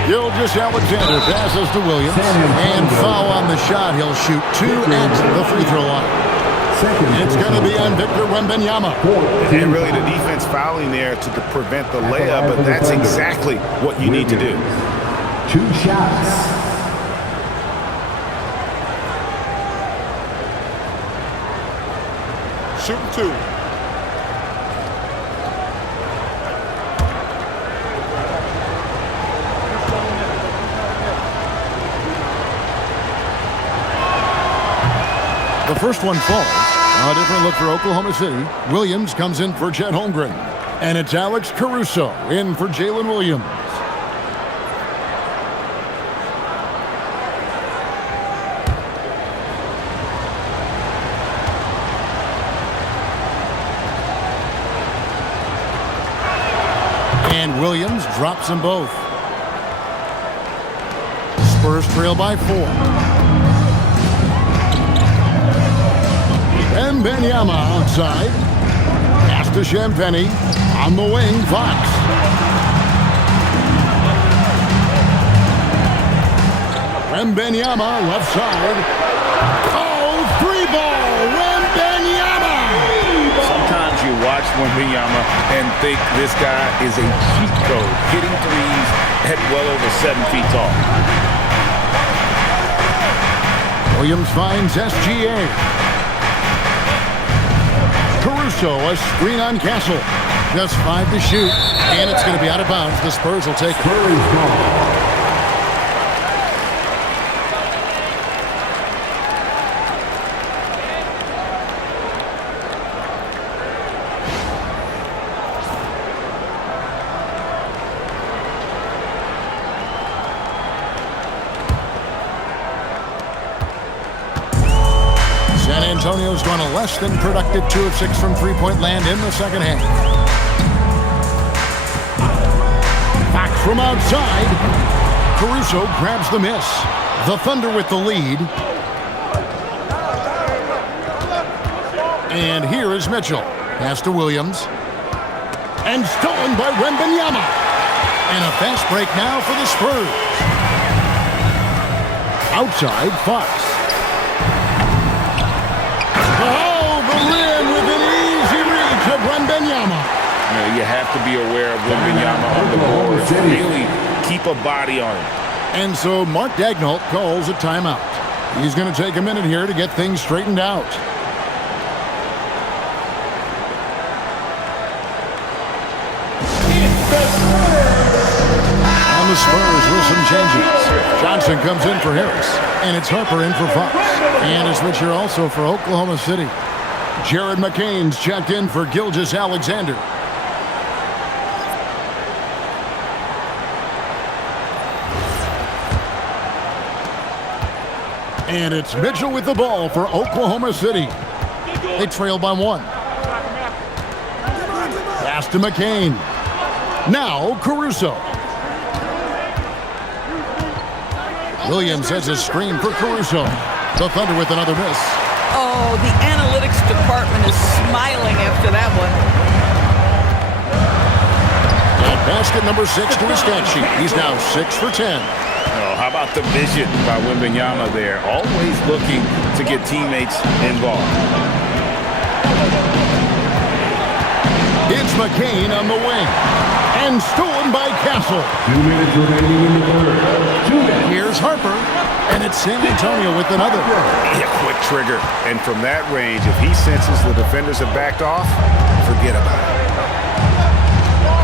Gilgeous-Alexander passes to Williams, and foul on the shot. He'll shoot 2 at the free throw line. It's going to be on Victor Wembanyama. And really the defense fouling there to prevent the layup, but that's exactly what you need to do. 2 shots. Shooting 2. The first one falls. A different look for Oklahoma City. Williams comes in for Chet Holmgren. And it's Alex Caruso in for Jalen Williams. And Williams drops them both. Spurs trail by 4. Wembanyama outside. Pass to Champagnie. On the wing, Fox. Wembanyama left side. Oh, 3-ball. Wembanyama. Sometimes you watch Wembanyama and think this guy is a cheat code, hitting threes at well over 7 feet tall. Williams finds SGA. Caruso, a screen on Castle. Just 5 to shoot, and it's going to be out of bounds. The Spurs will take it. San Antonio's gone a less than productive 2 of 6 from three-point land in the second half. Back from outside. Caruso grabs the miss. The Thunder with the lead. And here is Mitchell. Pass to Williams. And stolen by Wembanyama. And a fast break now for the Spurs. Outside, Fox. Oh, the rim with an easy reach of Wembanyama. You have to be aware of Wembanyama on the board. Really keep a body on him. And so Mark Daigneault calls a timeout. He's going to take a minute here to get things straightened out. And the Spurs with some changes. Johnson comes in for Harris, and it's Harper in for Fox. And a switch here also for Oklahoma City. Jared McCain's checked in for Gilgeous Alexander. And it's Mitchell with the ball for Oklahoma City. They trail by 1. Pass to McCain. Now Caruso. Williams has a screen for Caruso. The Thunder with another miss. Oh, the analytics department is smiling after that one. And basket number 6 to his stat sheet. He's now 6 for 10. Oh, how about the vision by Wembanyama there? Always looking to get teammates involved. It's McCain on the wing. And stolen by Castle. 2 minutes remaining in the third. 2 minutes. Here's Harper. And it's San Antonio with another. Yeah, quick trigger. And from that range, if he senses the defenders have backed off, forget about it.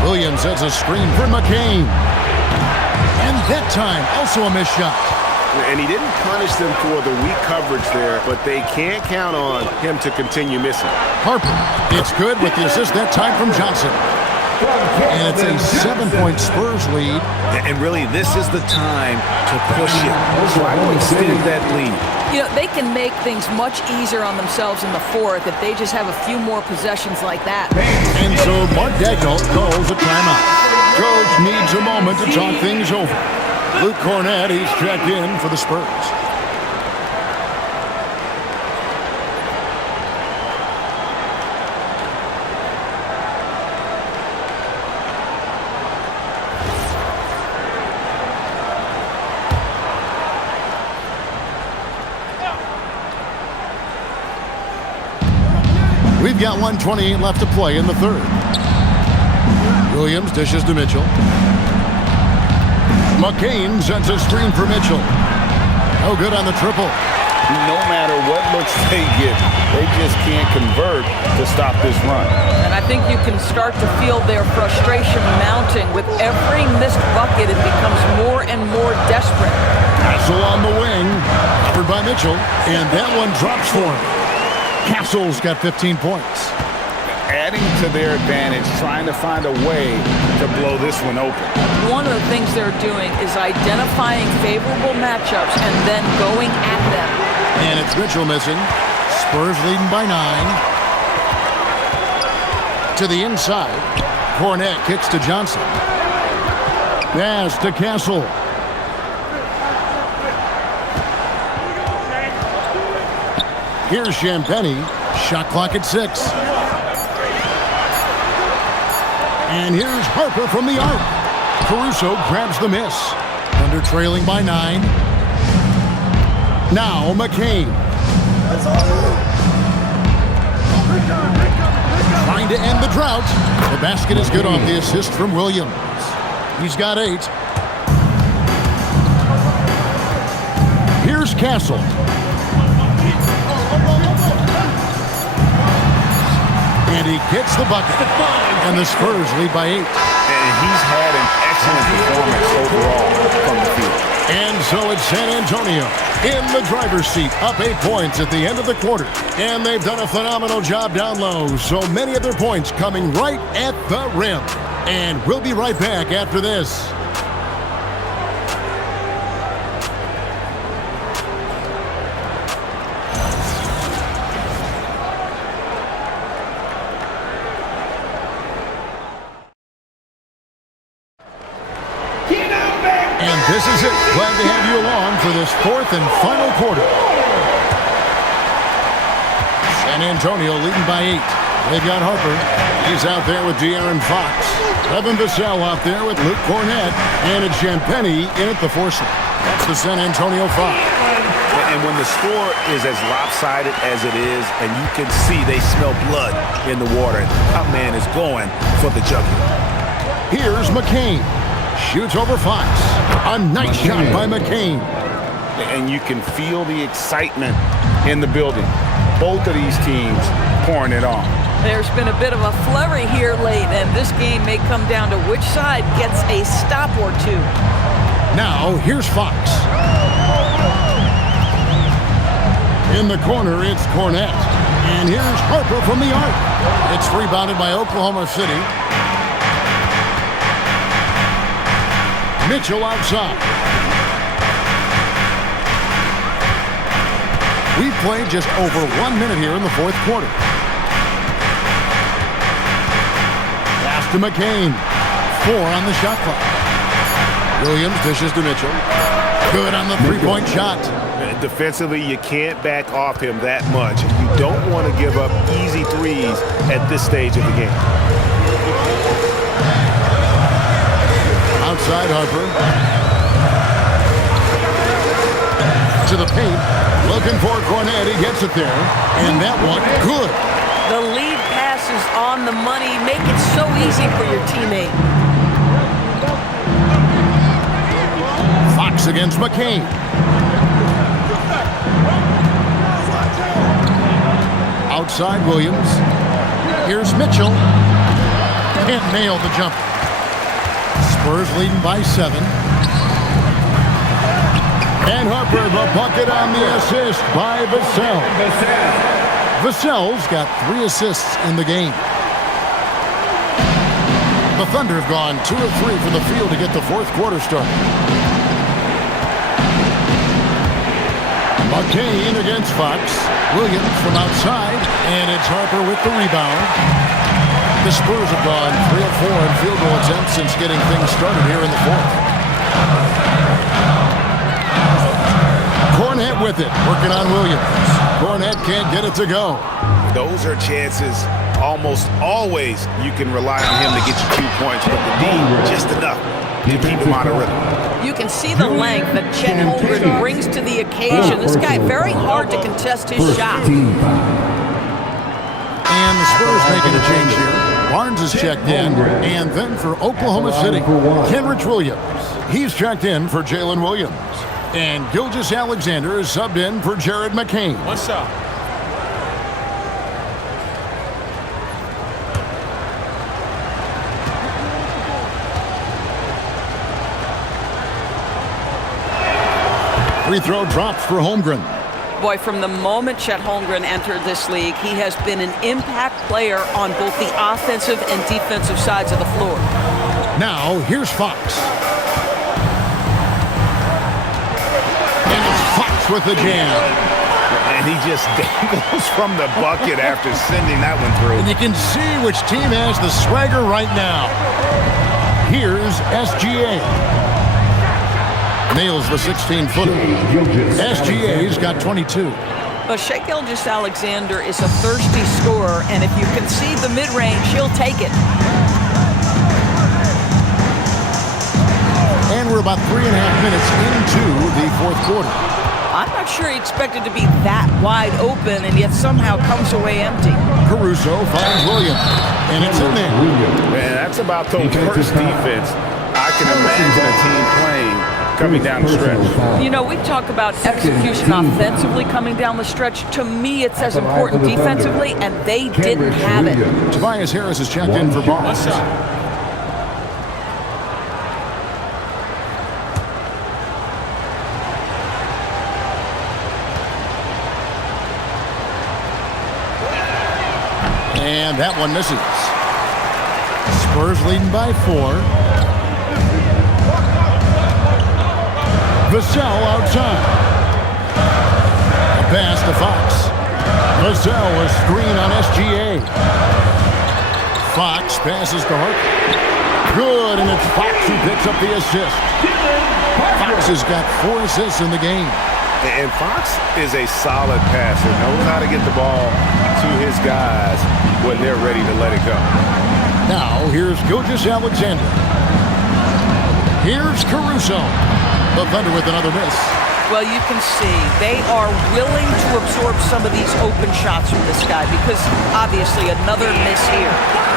Williams has a screen for McCain. And that time, also a missed shot. And he didn't punish them for the weak coverage there, but they can't count on him to continue missing. Harper, it's good with the assist that time from Johnson. And it's a 7-point Spurs lead. And really, this is the time to push it. Try to extend that lead. You know, they can make things much easier on themselves in the fourth if they just have a few more possessions like that. And so Mark Daigneault calls a timeout. Coach needs a moment to talk things over. Luke Cornett, he's checked in for the Spurs. We've got 1:28 left to play in the third. Williams dishes to Mitchell. McCain sends a screen for Mitchell. No good on the triple. No matter what looks they get, they just can't convert to stop this run. And I think you can start to feel their frustration mounting. With every missed bucket, it becomes more and more desperate. Castle on the wing, covered by Mitchell, and that one drops for him. Castle's got 15 points. Adding to their advantage, trying to find a way to blow this one open. One of the things they're doing is identifying favorable matchups and then going at them. And it's Mitchell missing. Spurs leading by 9. To the inside. Cornett kicks to Johnson. Pass to Castle. Here's Champagny. Shot clock at 6. And here's Harper from the arc. Caruso grabs the miss. Under trailing by 9. Now McCain. Trying to end the drought. The basket is good off the assist from Williams. He's got 8. Here's Castle. And he gets the bucket. And the Spurs lead by 8. And he's had an excellent performance overall from the field. And so it's San Antonio in the driver's seat, up 8 points at the end of the quarter. And they've done a phenomenal job down low. So many of their points coming right at the rim. And we'll be right back after this. And this is it. Glad to have you along for this fourth and final quarter. San Antonio leading by 8. They've got Harper. He's out there with De'Aaron Fox. Evan Vassell out there with Luke Cornett. And it's Champagnie in at the foursome. That's the San Antonio 5. And when the score is as lopsided as it is, and you can see they smell blood in the water, and the top man is going for the jugular. Here's McCain. Shoots over Fox. A nice shot by McCain. And you can feel the excitement in the building. Both of these teams pouring it on. There's been a bit of a flurry here late, and this game may come down to which side gets a stop or two. Now, here's Fox. In the corner, it's Cornett. And here's Harper from the arc. It's rebounded by Oklahoma City. Mitchell outside. We've played just over 1 minute here in the fourth quarter. Pass to McCain. 4 on the shot clock. Williams dishes to Mitchell. Good on the three-point shot. Defensively, you can't back off him that much. You don't want to give up easy threes at this stage of the game. Outside Harper. To the paint. Looking for Cornett. He gets it there. And that one, good. The lead pass is on the money. Make it so easy for your teammate. Fox against McCain. Outside Williams. Here's Mitchell. Can't nail the jumper. Spurs leading by 7. And Harper, the bucket on the assist by Vassell. Vassell's got 3 assists in the game. The Thunder have gone 2 of 3 from the field to get the fourth quarter started. McCain against Fox. Williams from outside, and it's Harper with the rebound. The Spurs have gone 3 of 4 in field goal attempts since getting things started here in the fourth. Cornett with it, working on Williams. Cornett can't get it to go. Those are chances almost always you can rely on him to get you 2 points, but the D just enough to keep him out of rhythm. You can see the length that Chet Holmgren brings to the occasion. This guy, very hard to contest his shot. And the Spurs making a change here. Barnes is checked in. And then for Oklahoma City, Kenrich Williams. He's checked in for Jalen Williams. And Gilgeous-Alexander is subbed in for Jared McCain. One shot. Free throw drops for Holmgren. Boy, from the moment Chet Holmgren entered this league, he has been an impact player on both the offensive and defensive sides of the floor. Now, here's Fox. And it's Fox with the jam. And he just dangles from the bucket after sending that one through. And you can see which team has the swagger right now. Here's SGA. Nails the 16-footer. SGA's got 22. But Shai Gilgeous-Alexander is a thirsty scorer, and if you concede the mid-range, he'll take it. And we're about 3.5 minutes into the fourth quarter. I'm not sure he expected to be that wide open, and yet somehow comes away empty. Caruso finds Williams, and it's in there. Man, that's about the worst defense I can imagine a team playing coming down the stretch. You know, we talk about execution offensively coming down the stretch. To me, it's as important defensively, and they didn't have it. Tobias Harris is checked in for Barnes. One shot. And that one misses. Spurs leading by 4. Vassell outside. A pass to Fox. Vassell a screen on SGA. Fox passes to Harper. Good, and it's Fox who picks up the assist. Fox has got 4 assists in the game. And Fox is a solid passer, knows how to get the ball to his guys when they're ready to let it go. Now, here's Gilgeous-Alexander. Here's Caruso. The Thunder with another miss. Well, you can see they are willing to absorb some of these open shots from this guy because obviously another miss here.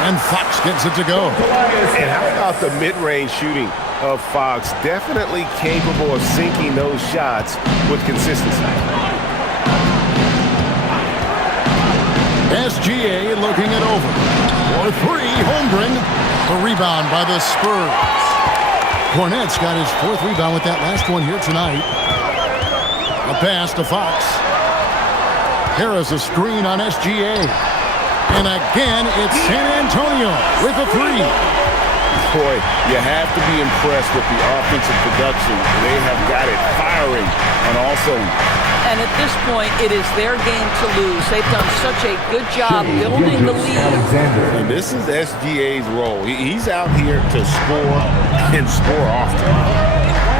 And Fox gets it to go. And how about the mid-range shooting of Fox? Definitely capable of sinking those shots with consistency. SGA looking it over. For three, Holmgren. The rebound by the Spurs. Cornette's got his fourth rebound with that last one here tonight. A pass to Fox. Harris a screen on SGA. And again, it's San Antonio with a three. Boy, you have to be impressed with the offensive production. They have got it firing on all cylinders. And at this point, it is their game to lose. They've done such a good job building the lead. And this is SGA's role. He's out here to score and score often.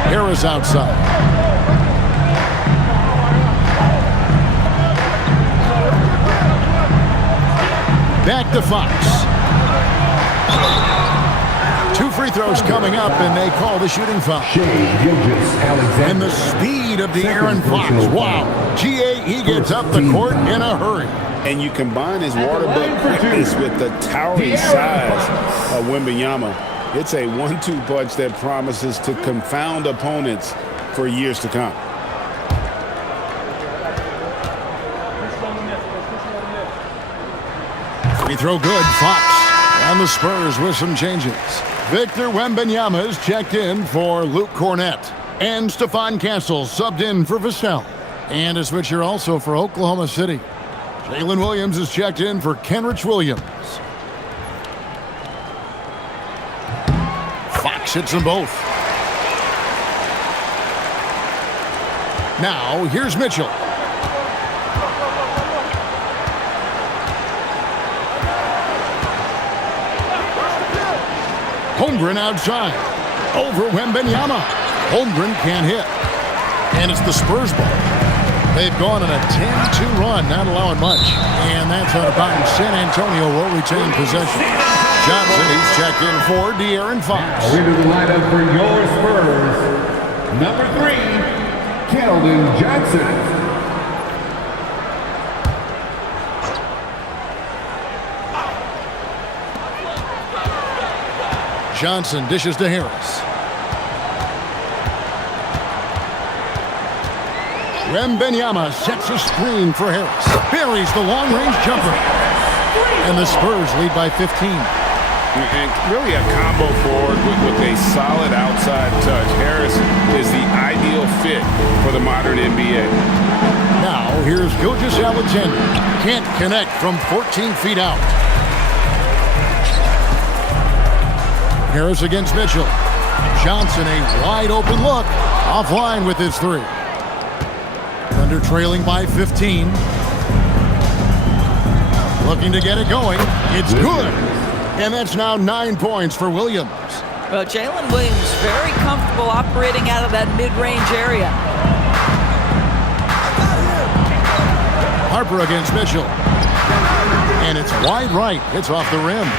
Harris outside. Back to Fox. 2 free throws coming up, and they call the shooting foul. And the speed of De'Aaron Fox. Wow. GA, he gets up the court in a hurry. And you combine his water butt quickness with the towering size of Wembanyama. It's a 1-2 punch that promises to confound opponents for years to come. Free throw good, Fox. And the Spurs with some changes. Victor Wembanyama is checked in for Luke Cornette. And Stephon Castle subbed in for Vassell. And a switcher also for Oklahoma City. Jalen Williams is checked in for Kenrich Williams. Fox hits them both. Now, here's Mitchell. Holmgren outside. Over Wembanyama. Holmgren can't hit. And it's the Spurs ball. They've gone on a 10-2 run, not allowing much. And that's out of bounds. San Antonio will retain possession. Johnson, he's checked in for De'Aaron Fox. Into the lineup for your Spurs, number 3, Keldon Johnson. Johnson dishes to Harris. Wembanyama sets a screen for Harris. Buries the long-range jumper. And the Spurs lead by 15. And really a combo forward with a solid outside touch. Harris is the ideal fit for the modern NBA. Now, here's Gilgeous-Alexander. Can't connect from 14 feet out. Harris against Mitchell. Johnson, a wide open look. Offline with his three. Thunder trailing by 15. Looking to get it going. It's good. And that's now 9 points for Williams. Well, Jalen Williams very comfortable operating out of that mid-range area. Harper against Mitchell. And it's wide right. It's off the rim.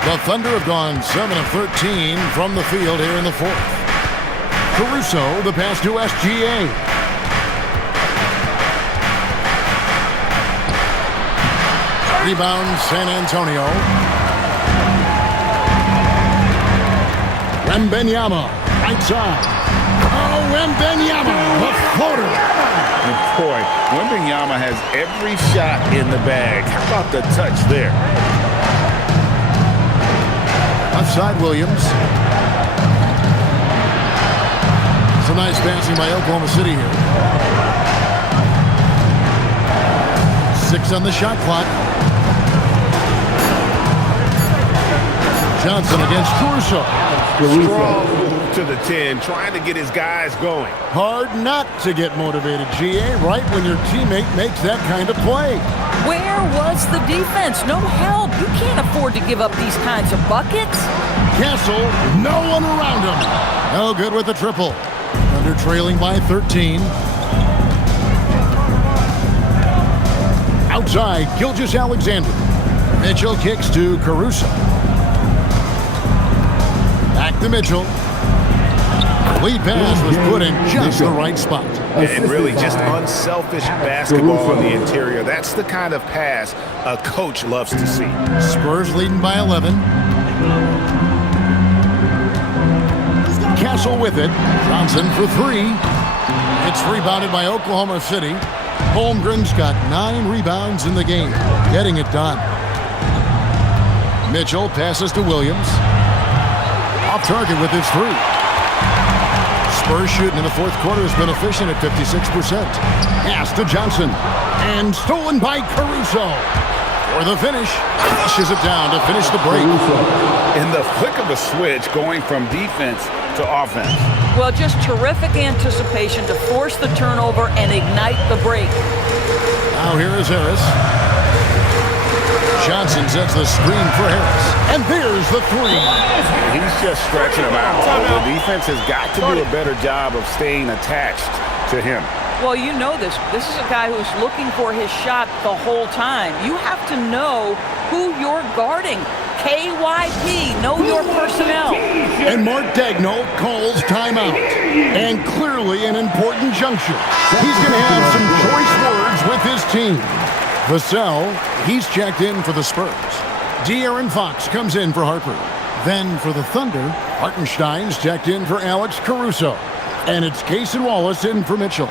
The Thunder have gone 7 of 13 from the field here in the fourth. Caruso, the pass to SGA. Rebound, San Antonio. Wembanyama, right side. Oh, Wembanyama, the floater. And boy, Wembanyama has every shot in the bag. How about the touch there? Outside Williams. Some nice passing by Oklahoma City here. 6 on the shot clock. Johnson against Caruso. Strong to the 10, trying to get his guys going. Hard not to get motivated, GA, right when your teammate makes that kind of play. Where was the defense? No help. You can't afford to give up these kinds of buckets. Castle, no one around him. No good with the triple. Under trailing by 13. Outside, Gilgeous-Alexander. Mitchell kicks to Caruso. Back to Mitchell. Lead pass was put in just the right spot. And really just unselfish basketball on the interior. That's the kind of pass a coach loves to see. Spurs leading by 11. Castle with it. Johnson for 3. It's rebounded by Oklahoma City. Holmgren's got 9 rebounds in the game, getting it done. Mitchell passes to Williams. Off target with his 3. Spurs shooting in the fourth quarter has been efficient at 56%. Pass to Johnson. And stolen by Caruso. For the finish. Pushes it down to finish the break. In the flick of a switch, going from defense to offense. Well, just terrific anticipation to force the turnover and ignite the break. Now here is Harris. Johnson sets the screen for Harris. And there's the 3. He's just stretching him out. The defense has got to do a better job of staying attached to him. Well, you know this. This is a guy who's looking for his shot the whole time. You have to know who you're guarding. KYP, know your personnel. And Mark Daigneault calls timeout. And clearly an important juncture. He's going to have some choice words with his team. Vassell, he's checked in for the Spurs. De'Aaron Fox comes in for Harper. Then for the Thunder, Hartenstein's checked in for Alex Caruso. And it's Cason Wallace in for Mitchell.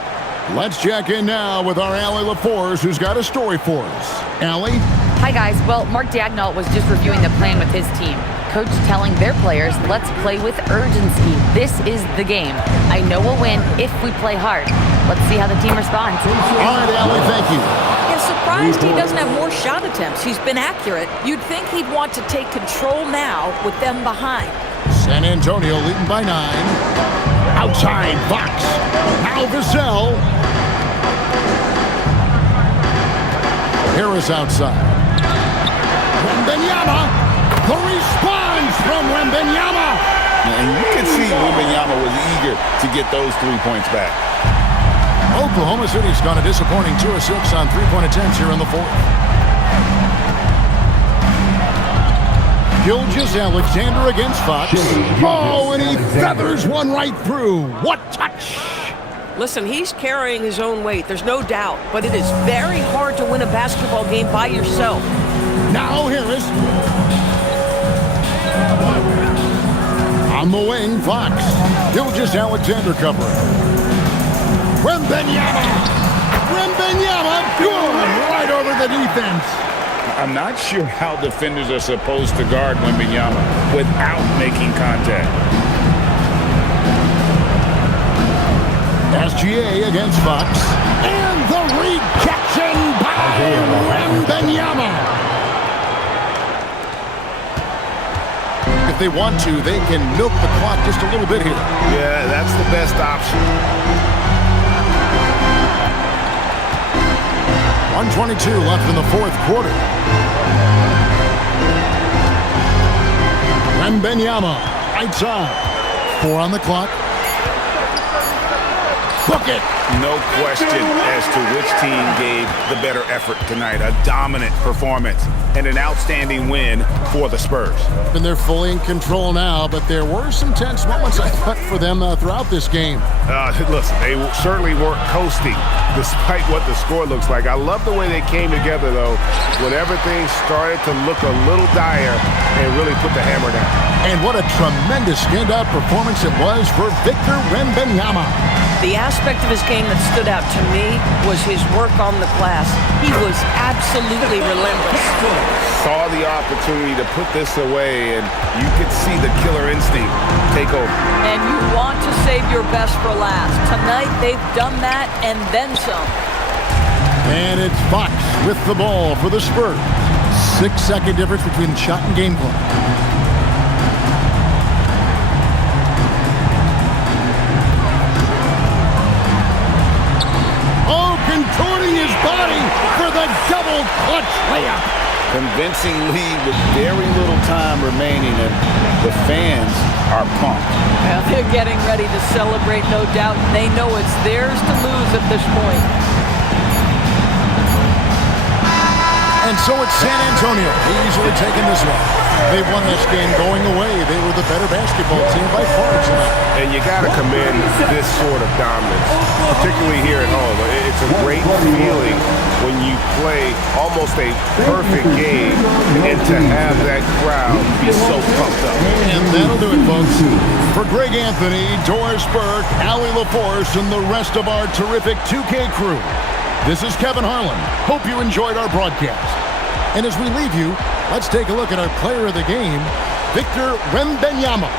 Let's check in now with our Allie LaForce, who's got a story for us. Allie? Hi, guys. Well, Mark Daigneault was just reviewing the plan with his team. Coach telling their players, let's play with urgency. This is the game. I know we'll win if we play hard. Let's see how the team responds. All right, Allie, thank you. I'm surprised he doesn't have more shot attempts. He's been accurate. You'd think he'd want to take control now with them behind. San Antonio leading by 9. Outside, Fox. Now Vassell. Harris outside. Wembanyama. The response from Wembanyama. And you can see Wembanyama was eager to get those 3 points back. Oklahoma City's gone a disappointing 2 of 6 on 3-point attempts here in the fourth. Gilgeous-Alexander against Fox. Oh, and he feathers one right through. What touch! Listen, he's carrying his own weight, there's no doubt. But it is very hard to win a basketball game by yourself. Now Harris. On the wing, Fox. Gilgeous-Alexander covering. Wembanyama! Good! Right over the defense. I'm not sure how defenders are supposed to guard Wembanyama without making contact. SGA against Fox. And the rejection by Wembanyama. If they want to, they can milk the clock just a little bit here. Yeah, that's the best option. 1:22 left in the fourth quarter. Wembanyama, right side. 4 on the clock. Book it. No question as to which team gave the better effort tonight. A dominant performance and an outstanding win for the Spurs. And they're fully in control now, but there were some tense moments, I thought, for them throughout this game. Listen, they certainly weren't coasting despite what the score looks like. I love the way they came together, though, when everything started to look a little dire and really put the hammer down. And what a tremendous standout performance it was for Victor Wembanyama. The aspect of his game that stood out to me was his work on the glass. He was absolutely relentless. Saw the opportunity to put this away, and you could see the killer instinct take over. And you want to save your best for last. Tonight, they've done that and then some. And it's Fox with the ball for the Spurs. 6-second difference between shot and game clock. Contorting his body for the double clutch layup. Convincing lead with very little time remaining, and the fans are pumped. Well, they're getting ready to celebrate, no doubt. They know it's theirs to lose at this point. so it's San Antonio easily taking this one. They won this game going away. They were the better basketball team by far tonight. And you got to commend this sort of dominance, particularly here at home. It's a great feeling when you play almost a perfect game and to have that crowd be so pumped up. And that'll do it, folks. For Greg Anthony, Doris Burke, Allie LaForce, and the rest of our terrific 2K crew, this is Kevin Harlan. Hope you enjoyed our broadcast. And as we leave you, let's take a look at our player of the game, Victor Wembanyama.